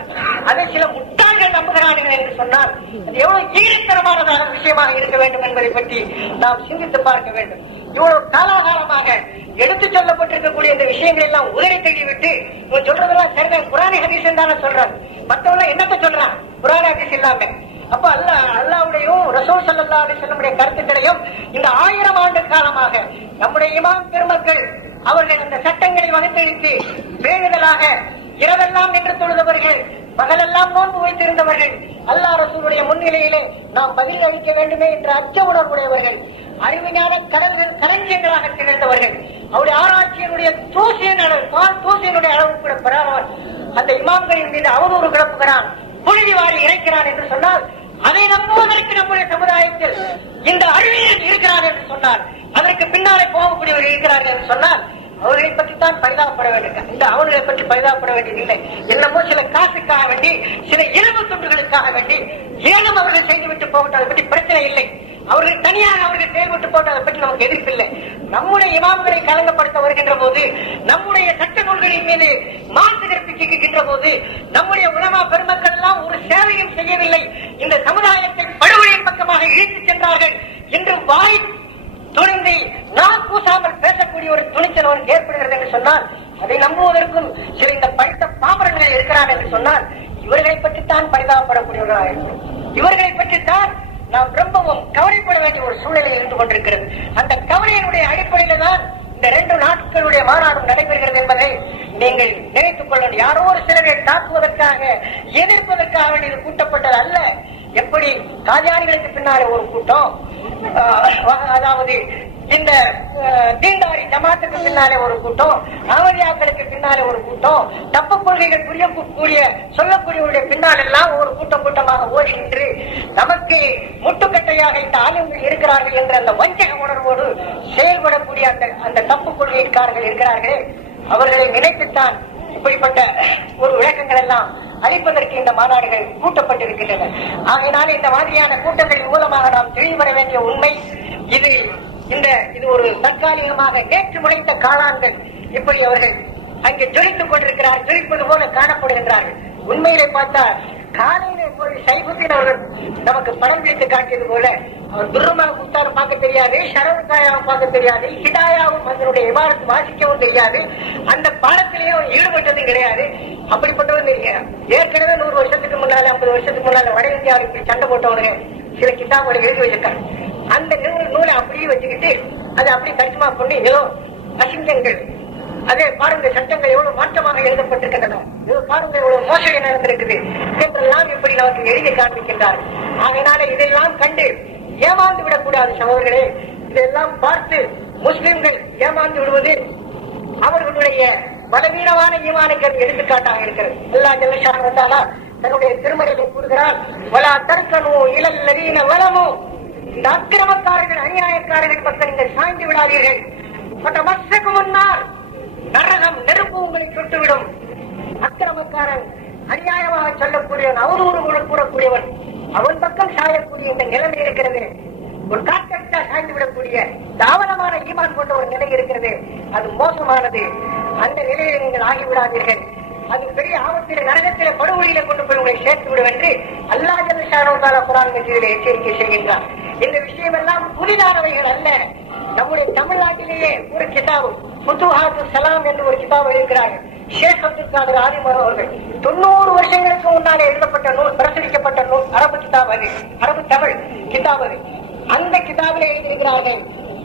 அதை சில முட்டாள்கள் நம்புகிறார்கள் என்று சொன்னால் அது எவ்வளவு ஈரத்தரமானதான விஷயமாக இருக்க வேண்டும் என்பதை பற்றி நாம் சிந்தித்து பார்க்க வேண்டும். இவ்வளவு காலாகாலமாக எடுத்துச் சொல்லப்பட்டிருக்கக்கூடிய இந்த விஷயங்கள் எல்லாம் உதவி தேடிவிட்டு இவன் சொல்றதெல்லாம் சரிதான், குர்ஆன் ஹதீஸ் தானே சொல்றான், மற்றவங்க என்னத்தை சொல்றான் குர்ஆன் ஹதீஸ் இல்லாம. அப்ப அல்லாஹ்வுடையும் ரசூல் ஸல்லல்லாஹு அலைஹி வஸல்லம் கருத்துக்களையும் இந்த 1000 ஆண்டு காலமாக நம்முடைய இமாம் பெருமக்கள் அவர்கள் அந்த சட்டங்களை வகுத்தெடுத்து பேணுதலாக இரவெல்லாம் நின்று தொழுதவர்கள், பகலெல்லாம் நோன்பு வைத்திருந்தவர்கள், அல்லாஹ் ரசூலுடைய முன்னிலையிலே நாம் பதில் அளிக்க வேண்டுமே என்ற அச்ச உணர்வுடையவர்கள், அறிவிஞான கடல்கள் களஞ்சியங்களாக திகழ்ந்தவர்கள், அவருடைய ஆராய்ச்சியினுடைய தூசியினுடைய அளவு கூட பெறாமல் அந்த இமாம்களின் மீது அவதூறு கிளப்புகிறான், புழுதி வாரி இறைக்கிறான் என்று சொன்னால் அதை நம்புவதற்கு நம்முடைய சமுதாயத்தில் இந்த அறிவியல் இருக்கிறார் என்று சொன்னார், அதற்கு பின்னாலே போகக்கூடியவர்கள் இருக்கிறார்கள் என்று சொன்னால் அவர்களை பற்றி தான் பரிதாபப்பட வேண்டும். இந்த அவர்களை பற்றி பரிதாபப்பட வேண்டியதில்லை. என்னமோ சில காசுக்காக வேண்டி, சில இரும்பு துண்டுகளுக்காக வேண்டி ஏனும் அவர்கள் செய்துவிட்டு போகட்டும், அதை பற்றி பிரச்சனை இல்லை. அவர்கள் தனியாக அவர்கள் செயல்பட்டு போட்டு அதை பற்றி நமக்கு எதிர்ப்பில்லை. நம்முடைய இமாம்களை கலங்கப்படுத்த வருகின்ற போது, நம்முடைய சட்ட நூல்களின் மீது மாற்று கற்பிக்கின்ற போது, நம்முடைய உலமா பெருமக்கள் எல்லாம் ஒரு சேவையும் செய்யவில்லை, இந்த சமுதாயத்தை படுகொலையின் பக்கமாக இழுத்துச் சென்றார்கள் என்று வாய் துணிந்து நான் கூசாமல் பேசக்கூடிய ஒரு துணிச்சல் அவனுக்கு ஏற்படுகிறது என்று சொன்னால் அதை நம்புவதற்கும் சில இந்த படித்த பாமரங்கள் இருக்கிறார் என்று சொன்னால் இவர்களை பற்றித்தான் பரிதாபப்படக்கூடியவர்களாக இருக்கும். இவர்களை பற்றித்தான் நாம் ரொம்பவும் கவலைப்பட வேண்டிய ஒரு சூழ்நிலை இருந்து கொண்டிருக்கிறது. அந்த கவலையினுடைய அடிப்படையில தான் இந்த 2 நாட்களுடைய மாநாடு நடைபெறுகிறது என்பதை நீங்கள் நினைத்துக் கொள்ள. யாரோ ஒரு சிலரை தாக்குவதற்காக எதிர்ப்பதற்காக வேண்டியது கூட்டப்பட்டது அல்ல. எப்படி காதியானிகளுக்கு பின்னாலே ஒரு கூட்டம், அதாவது இந்த தீண்டாரி ஜமாத்துக்கு பின்னாலே ஒரு கூட்டம், அகமதியாக்களுக்கு பின்னாலே ஒரு கூட்டம், தப்பு கொள்கைகள் புரியக்கூடிய சொல்லக்கூடியவருடைய பின்னால் எல்லாம் ஒரு கூட்டமாக ஓடி நின்று நமக்கு முட்டுக்கட்டையாக இந்த ஆளுங்கள் இருக்கிறார்கள் என்ற அந்த வஞ்சக உணர்வோடு செயல்படக்கூடிய அந்த தப்பு கொள்கைக்காரர்கள் இருக்கிறார்களே, அவர்களை நினைத்துத்தான் இப்படிப்பட்ட ஒரு விளக்கங்கள் எல்லாம் அளிப்பதற்கு இந்த மாநாடுகள் கூட்டப்பட்டிருக்கின்றன. ஆகையினால இந்த மாதிரியான கூட்டங்களின் மூலமாக நாம் தெளிவுபட வேண்டிய உண்மை இது ஒரு தற்காலிகமாக நேற்று முளைத்த காளான்கள் இப்படி அவர்கள் அங்கே ஜொலித்துக் கொண்டிருக்கிறார், ஜொலிப்பது போல காணப்படுகின்றார்கள். உண்மையிலே பார்த்தால் காலையிலே போய் சைபுத்தீன் அவர்கள் நமக்கு படம் பிடித்து காட்டியது போல அவர் துர்ரமாக முத்தாரும் பார்க்க தெரியாது, ஷரவுக்காயாவும் பார்க்க தெரியாது, ஹிதாயாவும் அதனுடைய விவாதத்தை வாசிக்கவும் தெரியாது, அந்த பாடத்திலேயே அவர் ஈடுபட்டதும் கிடையாது. அப்படிப்பட்டவன் ஏற்கனவே 100 வருஷத்துக்கு முன்னால 50 வருஷத்துக்கு முன்னால வட இந்தியாவில் இப்படி சண்டை போட்டவனுங்க சில கிதாபுகளை எழுதி வச்சிருக்காங்க. அந்த நூலை அப்படியே வச்சுக்கிட்டு அதை அப்படி தர்ஜுமா பண்ணி ஏதோ அசிங்கங்கள், அதே பாருங்க சட்டங்கள் எவ்வளவு மாற்றமாக எழுதப்பட்டிருக்கின்றன, பாருங்க எவ்வளவு மோசடி நடந்திருக்குது என்றெல்லாம் இப்படி நமக்கு எழுதி காண்பிக்கின்றார். ஆகையினால இதெல்லாம் கண்டு ஏமாந்து விடக்கூடாது சகோதரர்களே. இதெல்லாம் பார்த்து முஸ்லிம்கள் ஏமாந்து விடுவது அவர்களுடைய பலவீனமான ஈமானுக்கு எடுத்துக்காட்டாக இருக்கிறது. அல்லாஹ் ஜல்ல ஷானஹு வ தஆலா தன்னுடைய திருமறையை கூறுகிறார், வலா தர்கனு இலல் லதீன வலமு, இந்த அக்கிரமக்காரர்கள் அநியாயக்காரர்கள் பக்கம் நீங்கள் சாய்ந்து விடாதீர்கள். மற்றமஸ்ஸக்கு முன்னால் நரகம் நெருப்பு உங்களை சுட்டுவிடும். அக்கிரமக்காரன் அநியாயமாக சொல்லக்கூடியவன், அவதூறு கூறக்கூடியவன், அவன் பக்கம் சாயக்கூடிய இந்த நிலைமை இருக்கிறது. ஒரு காற்றா சாய்ந்து விடக்கூடிய தாவளமான ஈமான் கொண்ட ஒரு நிலை இருக்கிறது, அது மோசமானது. அந்த நிலையை நீங்கள் ஆகிவிடாதீர்கள், அது பெரிய ஆபத்தில நரகத்தில படுகொலியில கொண்டு போய் உங்களை சேர்த்து விடும் என்று அல்லாஹ் ஜல்ல ஷானஹு வ தஆலா குர்ஆன் மஜீதிலே எச்சரிக்கை செய்கின்றார். இந்த விஷயம் எல்லாம் புதிதானவைகள் அல்ல. நம்முடைய தமிழ்நாட்டிலேயே ஒரு கிதாபு ஃபுதுஹாத்துஸ் ஸலாம் என்று ஒரு கிதாபு எழுதுகிறார்கள் ஷேக் அப்துல் காதர் ஆலிம் அவர்கள். 90 வருஷங்களுக்கு முன்னாலே எழுதப்பட்ட நூல், பிரசுரிக்கப்பட்ட நூல், அரபு கிதாப், அது அரபு தமிழ் கிதாப். அது அந்த கிதாபிலே எழுதியிருக்கிறார்கள்,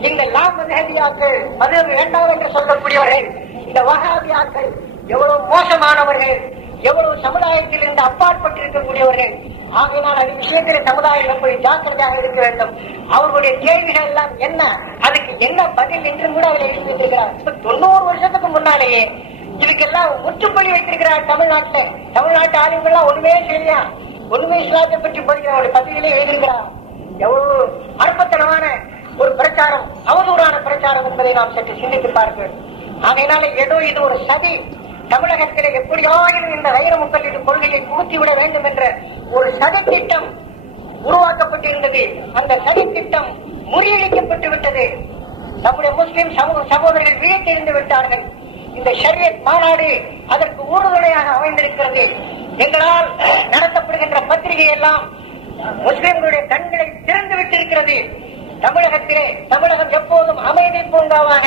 இந்த லா மذஹபியாக்கள், மذஹப் வேண்டாம் என்று சொல்லக்கூடியவர்கள், இந்த வஹாபியாக்கள் எவ்வளவு மோசமானவர்கள், எவ்வளவு சமுதாயத்தில் இருந்து அப்பாற்பட்டிருக்கக்கூடியவர்கள். ஆகையினால் அது விஷயத்தில் சமுதாயம் எப்படி ஜாக்கிரதையாக இருக்க வேண்டும். அவர்களுடைய கேள்விகள் எல்லாம் என்ன, அதுக்கு என்ன பதில் என்று கூட அவர் எழுதியிருக்கிறார். 90 வருஷத்துக்கு முன்னாலேயே இதுக்கெல்லாம் முற்றுப்புள்ளி வைத்திருக்கிறார் தமிழ்நாட்டு ஆளுங்கள்லாம் ஒண்ணுமே செய்யலையா. உண்மை இஸ்லாத்தை பற்றி படிக்கிற பத்திரிகையிலே எழுதியிருக்கிறார். எவ்வளவு அற்பத்தனமான ஒரு பிரச்சாரம், அவதூறான பிரச்சாரம் என்பதை நாம் சற்று சிந்தித்து பார்க்க. அதனால ஏதோ இது ஒரு சதி, தமிழகத்திலே எப்படியாயினும் இந்த வைர முக்கல்லீடு கொள்கையை புகுத்திவிட வேண்டும் என்ற ஒரு சதி திட்டம் உருவாக்கப்பட்டிருந்தது. அந்த சதி திட்டம் முறியடிக்கப்பட்டு விட்டது. நம்முடைய முஸ்லிம் சகோதரர்கள் விழித்திருந்து விட்டார்கள். இந்த ஷரியத் மாநாடு அதற்கு உறுதுணையாக அமைந்திருக்கிறது. எங்களால் நடத்தப்படுகின்ற பத்திரிகை எல்லாம் முஸ்லிம்களுடைய கண்களை திறந்து விட்டிருக்கிறது. தமிழகம் எப்போதும் அமைதி பூங்காவாக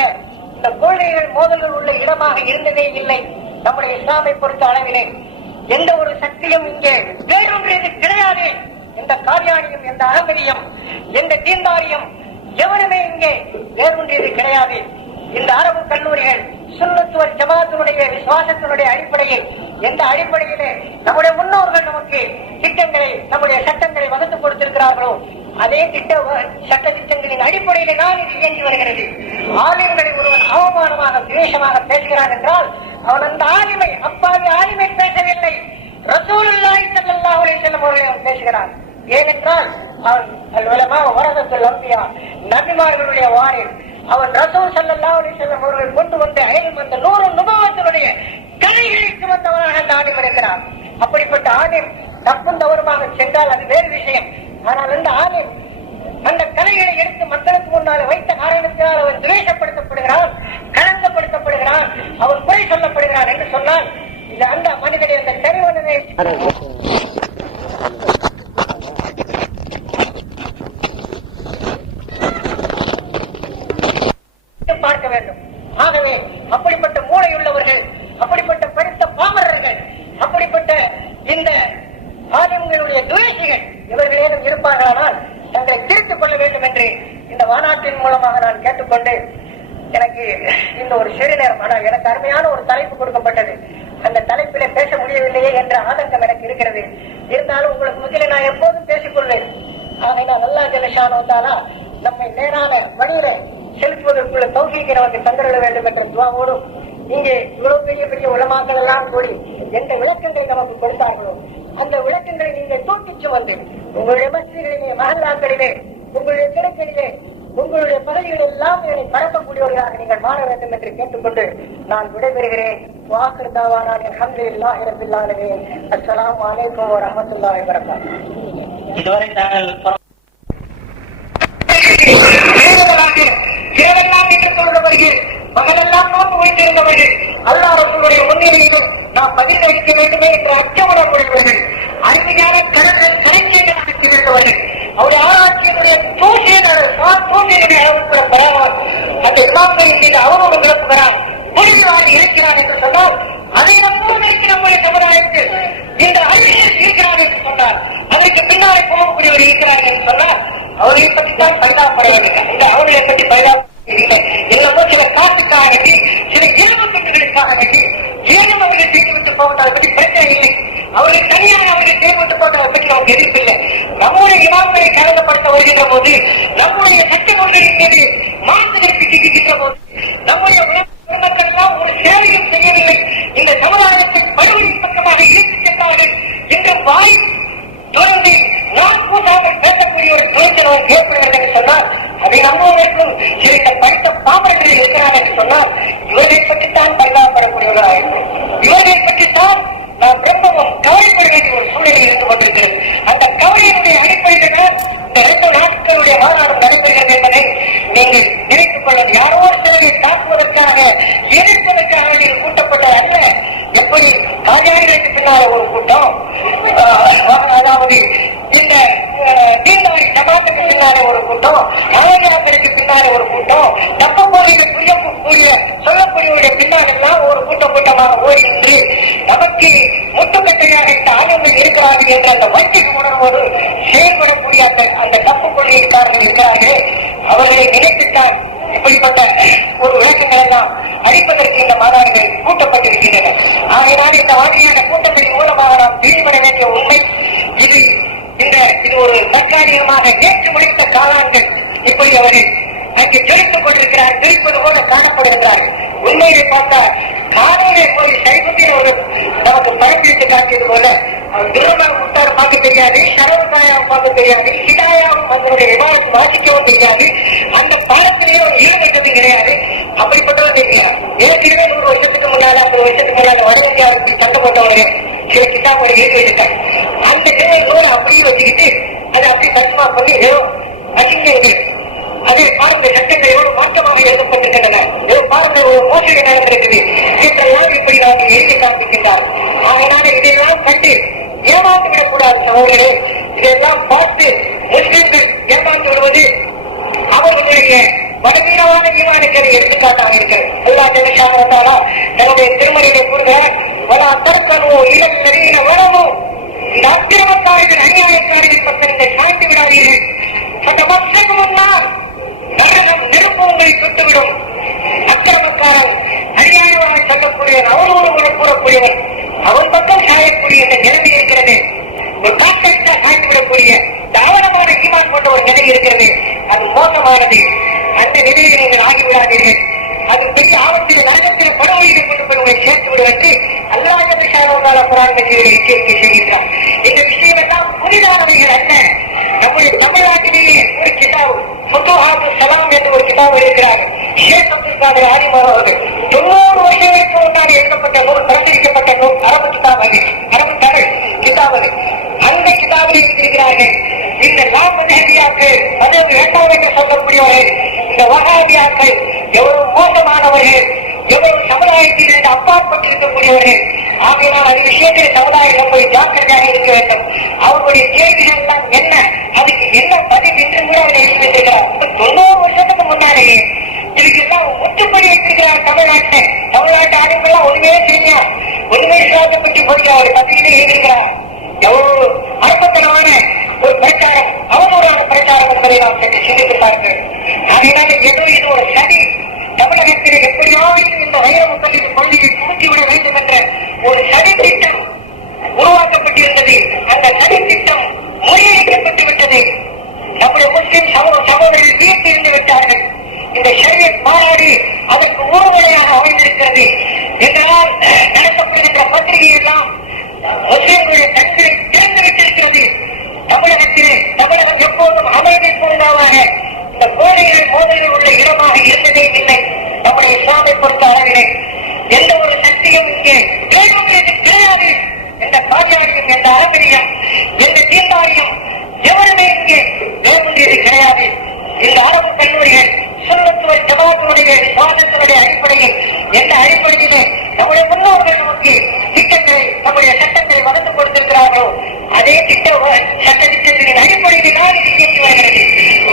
இந்த கொள்கைகள் மோதல்கள் உள்ள இடமாக இருந்ததே இல்லை. நம்முடைய இஸ்லாமை பொறுத்த அளவிலே எந்த ஒரு சக்தியும் இங்கே வேறொன்றியது கிடையாது. எந்த காரியானியும், எந்த அகமதியும், எந்த தீண்டாரியும் எவருமே இங்கே வேறொன்றியது கிடையாது. இந்த அரபு கல்லூரிகள் சுன்னத்துவ ஜமாத்தினுடைய விசுவாசத்தினுடைய அடிப்படையில், எந்த அடிப்படையிலே நம்முடைய முன்னோர்கள் நமக்கு திட்டங்களை, நம்முடைய சட்டங்களை வகுத்து கொடுத்திருக்கிறார்களோ அதே சட்ட திட்டங்களின் அடிப்படையிலே தான் இது இயங்கி வருகிறது. ஆலிம்களை ஒருவன் அவமானமாக, துவேஷமாக பேசுகிறான் என்றால் அவன் அந்த ஆலிமை, அப்பாவி ஆலிமை பேசவில்லை, ரசூலுல்லாஹி ஸல்லல்லாஹு அலைஹி வஸல்லம் அவர்களை அவன் பேசுகிறான். ஏனென்றால் அவன் வரதத்துல் அன்பியா, நபிமார்களுடைய வாரில், அவன் ரசூல் ஸல்லல்லாஹு அலைஹி வஸல்லம் அவர்கள் கொண்டு வந்த அந்த 100 நுபுவத்தினுடைய கலைகளுக்கு வந்தவனாக அந்த ஆலிம் இருக்கிறான். அப்படிப்பட்ட ஆலிம் தப்பும் தவறுமாக சென்றால் அது வேறு விஷயம். ஆனால் அந்த ஆலிம் அந்த கலைகளை எடுத்து மக்களுக்கு முன்னால் வைத்த காரணத்தினால் அவன் துவேஷப்படுத்தப்படுகிறான், களங்கப்படுத்தப்படுகிறான், அவன் குறை சொல்லப்படுகிறான் என்று சொன்னால் இது அந்த மனிதனை அந்த தெரிவனதை பார்க்க வேண்டும். ஆகவே அப்படிப்பட்ட மூளையுள்ளவர்கள், அப்படிப்பட்ட படித்த பாமரர்கள், அப்படிப்பட்ட இந்த ஆலிம்களுடைய துவேஷிகள் இவர்களேனும் இருப்பார்களானால் தங்களை திருத்திக் கொள்ள வேண்டும் என்று இந்த மாநாட்டின் மூலமாக நான் கேட்டுக்கொண்டு, எனக்கு இந்த ஒரு சிறு நேரம், ஆனால் எனக்கு அருமையான ஒரு தலைப்பு கொடுக்கப்பட்டது. அந்த தலைப்பிலே பேச முடியவில்லையே என்ற ஆதங்கம் எனக்கு இருக்கிறது. இருந்தாலும் உங்களுக்கு முதலில் நான் எப்போதும் பேசிக்கொள்வேன். ஆனால் அல்லாஹ் ஜல்ல ஷானஹு நம்மை நேரான வழியில செலுத்துவதற்குள்ள தௌஃபீக்கை நமக்கு தந்திட வேண்டும் என்ற துஆவோடும், இங்கே இவ்வளவு பெரிய பெரிய உலமாக்கள் எல்லாம் கூடி எந்த விளக்கங்களை நமக்கு கொடுத்தார்களோ அந்த விளக்கங்களை நீங்கள் தூக்கிச்சு வந்து உங்களுடைய மஸ்ஜிதிலே, மஹல்லாக்களிலே, உங்களுடைய கிணற்றிலே, உங்களுடைய பகுதிகளில் எல்லாம் இதனை பரப்பக்கூடியவர்களாக நீங்கள் மாற வேண்டும் என்று கேட்டுக்கொண்டு நான் விடைபெறுகிறேன். வாஹிர் தாவானா அல்ஹம்துலில்லாஹி ரப்பில் ஆலமீன். அஸ்ஸலாமு அலைக்கும் வரஹ்மத்துல்லாஹி வபரகாத்துஹு. இதுவரை தாங்கள் மகளெல்லாம் நோக்கு வைத்திருந்தவர்கள் அல்லாஹ் ரசூலுடைய முன்னிலையிலும் நாம் பதில் வைக்க வேண்டுமே என்ற அச்சமுடக்கூடியவர்கள், அருமையான கடலில் பரிச்சயங்கள் நடத்தி இருந்தவர்கள், அவருடைய ஆராய்ச்சியினுடைய தூசியினுடைய அளவுக்குள்ள பெறாமல் அந்த இமாம்களின் மீது அவரோடு கிளப்புகிறார், புரிகிறார் இருக்கிறார் என்று சொன்னால் அதை நம்பவும் நம்முடைய சமுதாயத்தில் இந்த அறிவியல் இருக்கிறார் என்று சொன்னார். அதற்கு பின்னாலே போகக்கூடியவர் இருக்கிறார் என்று சொன்னால் அவர்களை பற்றித்தான் பரிதாபப்படுவதில்லை. இந்த அவர்களை பற்றி பரிதாப என்னமோ சில காட்டுக்காக வேண்டி, சில இயல்பு கட்டுகளுக்காக வேண்டி ஏனும் அவர்கள் செய்துவிட்டு போவதை பற்றி பிரச்சனை இல்லை. அவர்கள் தனியாக அவர்கள் செய்துவிட்டு போவதை பற்றி நமக்கு எதிர்ப்பில்லை. நம்முடைய இமாம்களை கலங்கப்படுத்த வருகின்ற போது, நம்முடைய சட்டம் ஒன்றின் மீது மாற்றுதற்கு சிக்கிக்கின்ற போது, நம்முடைய மக்கள் எல்லாம் ஒரு சேவையும் செய்யவில்லை, இந்த சமுதாயத்தை படுகொலை பக்கமாக இழுத்துச் சென்றார்கள் என்று வாய் தொடர்ந்து நான் கூட்டாமல் பேசக்கூடிய ஒரு தொழிற்சனம் ஏற்படுகிறது என்று சொன்னால் அதை நம்புவதற்கும் சில படித்த பாமரர்கள் இருக்கிறார் என்று சொன்னால் இவர்களை பற்றித்தான் பரிதாபப்படக்கூடியவர்களாக இருக்கும். இவர்களை பற்றித்தான் நாம் ரொம்பவும் கவலைப்பட வேண்டிய ஒரு சூழ்நிலை இருந்து கொண்டிருக்கிறது. அந்த கவலையினுடைய அடிப்படையில் இந்த 2 நாட்களுடைய மாநாடு நடைபெறுகிறது என்பதை நீங்கள் நினைத்துக் கொள்வது. யாரோ சிலரை தாக்குவதற்காக, எதிர்ப்பதற்காக நீங்கள் கூட்டப்பட்ட அல்ல. எப்படி காரியாளிகளுக்கு பின்னால ஒரு கூட்டம், அதாவது இந்த தீண்டாரி ஜமாத்துக்கு பின்னாலே ஒரு கூட்டம், நாயகர்களுக்கு பின்னாலே ஒரு கூட்டம், தப்பப்போதைய சொல்லக்கூடியவருடைய பின்னாலெல்லாம் ஒரு கூட்டமாக ஓடி நின்று நமக்கு முட்டுக்கட்டையாக இந்த ஆளுநர்கள் இருக்கிறார்கள் என்ற அந்த வட்டிக்கு உணர்வோடு செயல்படக்கூடிய அந்த தப்பு கொள்கைக்காரர்கள் இருக்கிறார்கள். அவர்களை நினைத்துத்தான் இப்படிப்பட்ட ஒரு விளக்கங்கள் எல்லாம் அளிப்பதற்கு இந்த மாநாடுகள் கூட்டப்பட்டிருக்கின்றன. ஆகையினால் இந்த மாதிரியான கூட்டத்தின் மூலமாக நாம் விரிவட வேண்டிய உண்மை இது ஒரு தற்காலிகமாக ஏற்று முடித்த காலான்கள். இப்படி அவர்கள் அங்கே ஜொலித்துக் கொண்டிருக்கிறார், ஜொலிப்பது போல காணப்படுகிறார்கள். உண்மையை பார்த்தா காலையிலே போய் சைபத்தில் ஒரு நமக்கு படப்பிடித்து காட்டியது போல அவர் திருமணம் முட்டாறு பார்க்க தெரியாது. பார்க்க தெரியாது, ஹிதாயாவும் அதனுடைய விவாதத்தை வாசிக்கவும் தெரியாது, அந்த பாடத்திலேயும் ஈடுபட்டது கிடையாது. அப்படிப்பட்டவங்க இருக்கிறார். ஏற்கனவே 100 வருஷத்துக்கு முன்னால 50 வருஷத்துக்கு முன்னால வட இந்தியாவுக்கு சட்டப்பட்டவங்க சில கிதாபுகளை எழுதி வச்சிருக்காங்க. அந்த நூலை அப்படியே வச்சுக்கிட்டு அதை அப்படி தர்மா பண்ணி அசிங்கங்கள் அதே பாருங்க சட்டங்கள் எவ்வளவு மாற்றமாக எழுதப்பட்டிருக்கின்றன, பாருங்க ஒரு மோசடி நடந்திருக்குது என்றெல்லாம் இப்படி நாங்கள் எழுதி காண்பிக்கின்றார். அதனால இதையெல்லாம் கண்டு ஏமாந்து விடக்கூடாது சகோதரர்களே. இதையெல்லாம் பார்த்து முஸ்லிம்கள் ஏமாந்து விடுவது அவர்களுடைய வடவீரமான ஈமானுக்களை எடுத்துக்காட்டாக இருக்கிறது. அல்லாஹ் ஜல்ல ஷானஹு தன்னுடைய திருமறையை கூறுகிறார், வலா தர்கனு இலல் லதீன வலமு, இந்த அக்கிரமக்காரர்கள் அநியாயக்காரர்கள் பக்கம் நீங்கள் சாய்ந்து விடாதீர்கள். நரகம் நெருப்பு உங்களை சுட்டுவிடும். அக்கிரமக்காரன் அநியாயமாக சொல்லக்கூடியவன், அவனோடு கூறக்கூடியவன், அவன் பக்கம் சாயக்கூடிய இந்த நிலைமை இருக்கிறது. ஒரு காக்கா சாய்ந்துவிடக்கூடிய தாவரமான ஈமான் கொண்ட ஒரு நிலை இருக்கிறது. அது மோசமானது. அந்த நிலையை நீங்கள் ஆகிவிடாதீர்கள். அது பெரிய ஆபத்தில் நரகத்தில் படுகொலையை கொண்டு போய் உங்களை சேர்த்து விடுவதற்கு அல்லாஹ் ஜல்ல ஷானஹு குர்ஆன் மஜீதில் எச்சரிக்கை செய்கின்றார். இந்த விஷயம் எல்லாம் புதிதானவைகள் அல்ல. நம்முடைய தமிழ்நாட்டிலேயே ஒரு கிதாபு ஃபுதுஹாத்து ஸலாம் என்ற ஒரு கிதாபு இருக்கிறார். ஷேக் அப்துல் காதர் ஆலிமான் அவர்கள் 90 வருஷங்களுக்கு முன்னாடி எழுதப்பட்ட நூல், பிரசுரிக்கப்பட்ட நூல், அரபு கிதாப் அது, அரபு தமிழ் கிதாப் அது. அந்த கிதாபில் இருக்கிறார்கள் இந்த லாபதியாக்கள், அதாவது இரண்டாவது என்று சொல்லக்கூடியவர்கள், இந்த வஹாபியாக்கள் எவ்வளவு மோசமானவர்கள், எவ்வளவு சமுதாயத்தில் இருந்து அப்பாற்பட்டிருக்கக்கூடியவர்கள். ஆகையினால் அது விஷயத்தில் சமுதாயம் ரொம்ப ஜாக்கிரதையாக இருக்க வேண்டும். அவர்களுடைய கேள்விகள் தான் என்ன, அதுக்கு என்ன பதில் என்று கூட அவர் எழுதியிருக்கிறார். 90 வருஷத்துக்கு முன்னாலேயே இதுக்கெல்லாம் முற்றுப்படி வைத்திருக்கிறார். தமிழ்நாட்டு ஆளுங்கள்லாம் ஒண்ணுமே தெரியும், ஒண்ணுமே இல்லாத பற்றி போய் அவர் பத்திரிகை எழுதியிருக்கிறார். எவ்வளவு அற்புதமான ஒரு பிரச்சாரம், அவதூறான பிரச்சாரம் என்பதை நாம் சற்று சிந்தித்து பார்க்க. அதனால ஏதோ இது ஒரு சதி, தமிழகத்தில் எப்படியாவது இந்த வைர முத்தலின் கொள்கையை புகுத்திவிட வேண்டும் என்ற ஒரு சதி திட்டம் உருவாக்கப்பட்டிருந்தது. அந்த சதி திட்டம் முறியடிக்கப்பட்டு விட்டது. நம்முடைய முஸ்லிம் சகோதரர்கள் தீர்த்து இருந்து விட்டார்கள். இந்த ஷரியத் மாநாடு அதற்கு ஊர்வலையாக அமைந்திருக்கிறது என்றால் நடத்தப்படுகின்ற பத்திரிகை எல்லாம் முஸ்லிம்களுடைய கண்களை திறந்து விட்டிருக்கிறது. தமிழகம் எப்போதும் அமைதி பூங்காவாக இந்த கோடைகள் மோதலில் உள்ள இடமாக இருந்ததே இல்லை. நம்முடைய இஸ்லாமை பொறுத்த அளவிலே எந்த ஒரு சக்தியும் இங்கே வேண்டுமென்று கிடையாது. எந்த காரியாரியம், எந்த அரபிரியம், எந்த தீண்டாரியம் எவருமே இங்கே வேண்டுமென்றது கிடையாது. இந்த அரபு கல்லூரிகள் சுன்னத்துவ ஜமாத்துடைய சுவாசத்தினுடைய அடிப்படையில், எந்த அடிப்படையிலே நம்முடைய முன்னோர்கள் நமக்கு திட்டங்களை, நம்முடைய சட்டங்களை வளர்த்து கொடுத்திருக்கிறார்களோ அதே சட்ட திட்டத்தின் அடிப்படையில் தான் இது இயக்கி வருகிறது.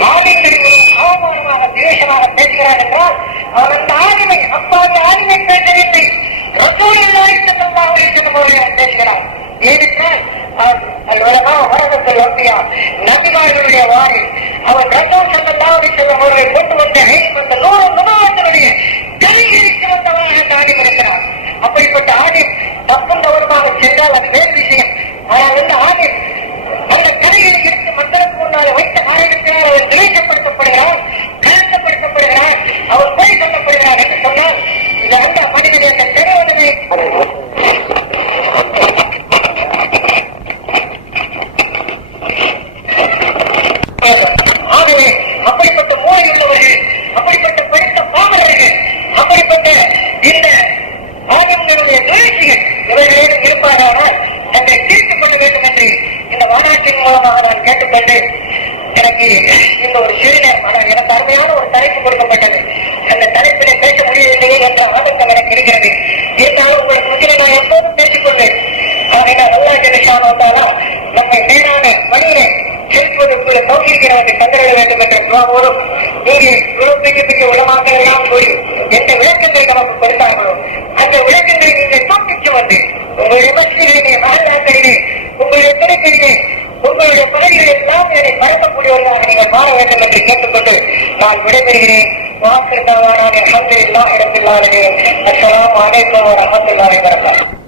ஆளுநர்கள் அவமானமாக துவேஷமாக பேசுகிறார் என்றால் அவர் அந்த ஆளுமை, அப்பாவி ஆளுமை பேசவில்லை, ரசூலுல்லாஹி ஸல்லல்லாஹு அலைஹி வஸல்லம் பேசுகிறார். ஏனென்றால் நபிமார்களுடைய வாரில் அவர் ரசூல் ஸல்லல்லாஹு அலைஹி வஸல்லம் அவர்கள் கொண்டு வந்த அந்த நூறுடைய கைகளுக்கு வந்தவராக ஆலிம் இருக்கிறார். அப்படிப்பட்ட ஆலிம் தப்பும் தவறுமாக சென்றால் அது வேறு விஷயம். ஆனால் இந்த ஆலிம் அந்த கலைகளை எடுத்து மக்களுக்கு முன்னால் வைத்த காரணத்தினால் அவர் நிலைக்கப்படுத்தப்படுகிறார், கலந்தப்படுத்தப்படுகிறார், அவர் போய் சொல்லப்படுகிறார் என்று சொன்னால் இந்த அந்த மனிதனை அந்த பெறுவதனை ஆகவே அப்படிப்பட்ட மூளையுள்ளவர்கள், அப்படிப்பட்ட படித்த பாமரர்கள், அப்படிப்பட்ட இந்த ஆளுங்களுடைய முயற்சிகள் இவர்களோடு இருப்பார்கள் தன்னை தீர்த்துக் கொள்ள வேண்டும் என்று இந்த மாநாட்டின் மூலமாக நான் கேட்டுக்கொண்டு எனக்கு இந்த ஒரு சிறுநேரம், ஆனால் எனக்கு அருமையான ஒரு தலைப்பு கொடுக்கப்பட்டது. அந்த தலைப்பிலே பேச முடியவில்லையே என்ற ஆபத்தம் எனக்கு இருக்கிறது. இருந்தாலும் உங்களுக்கு முக்கிய நான் எப்போதும் பேசிக்கொண்டேன். ஆனால் அல்லாஹ் ஜல்ல ஷானஹு நம்மை நேரான வழியிலே செலுத்துவதற்குள்ள தௌஹீத்களை கண்டறிய வேண்டும் என்ற துஆவோடும் இங்கே பெரிய உலமாக்கள் எல்லாம் கூறி எந்த விளக்கங்களை நமக்கு கொடுத்தார்களோ அந்த விளக்கங்களை நீங்கள் தோற்கிச்சு வந்து உங்களுடைய மஸ்ஜிதிலே, மஹல்லாக்களிலே, உங்களுடைய திரைக்களிலே, உங்களுடைய பகுதிகளில் எல்லாம் இதனை பரப்பக்கூடியவர்களாக நீங்கள் மாற வேண்டும் என்று கேட்டுக்கொண்டு நான் விடைபெறுகிறேன். வாக்கிருந்தாவான அல்ஹம்துலில்லாஹி ரப்பில் ஆலமீன். அஸ்ஸலாமு அலைக்கும் வரஹ்மத்துல்லாஹி வபரகாத்துஹு.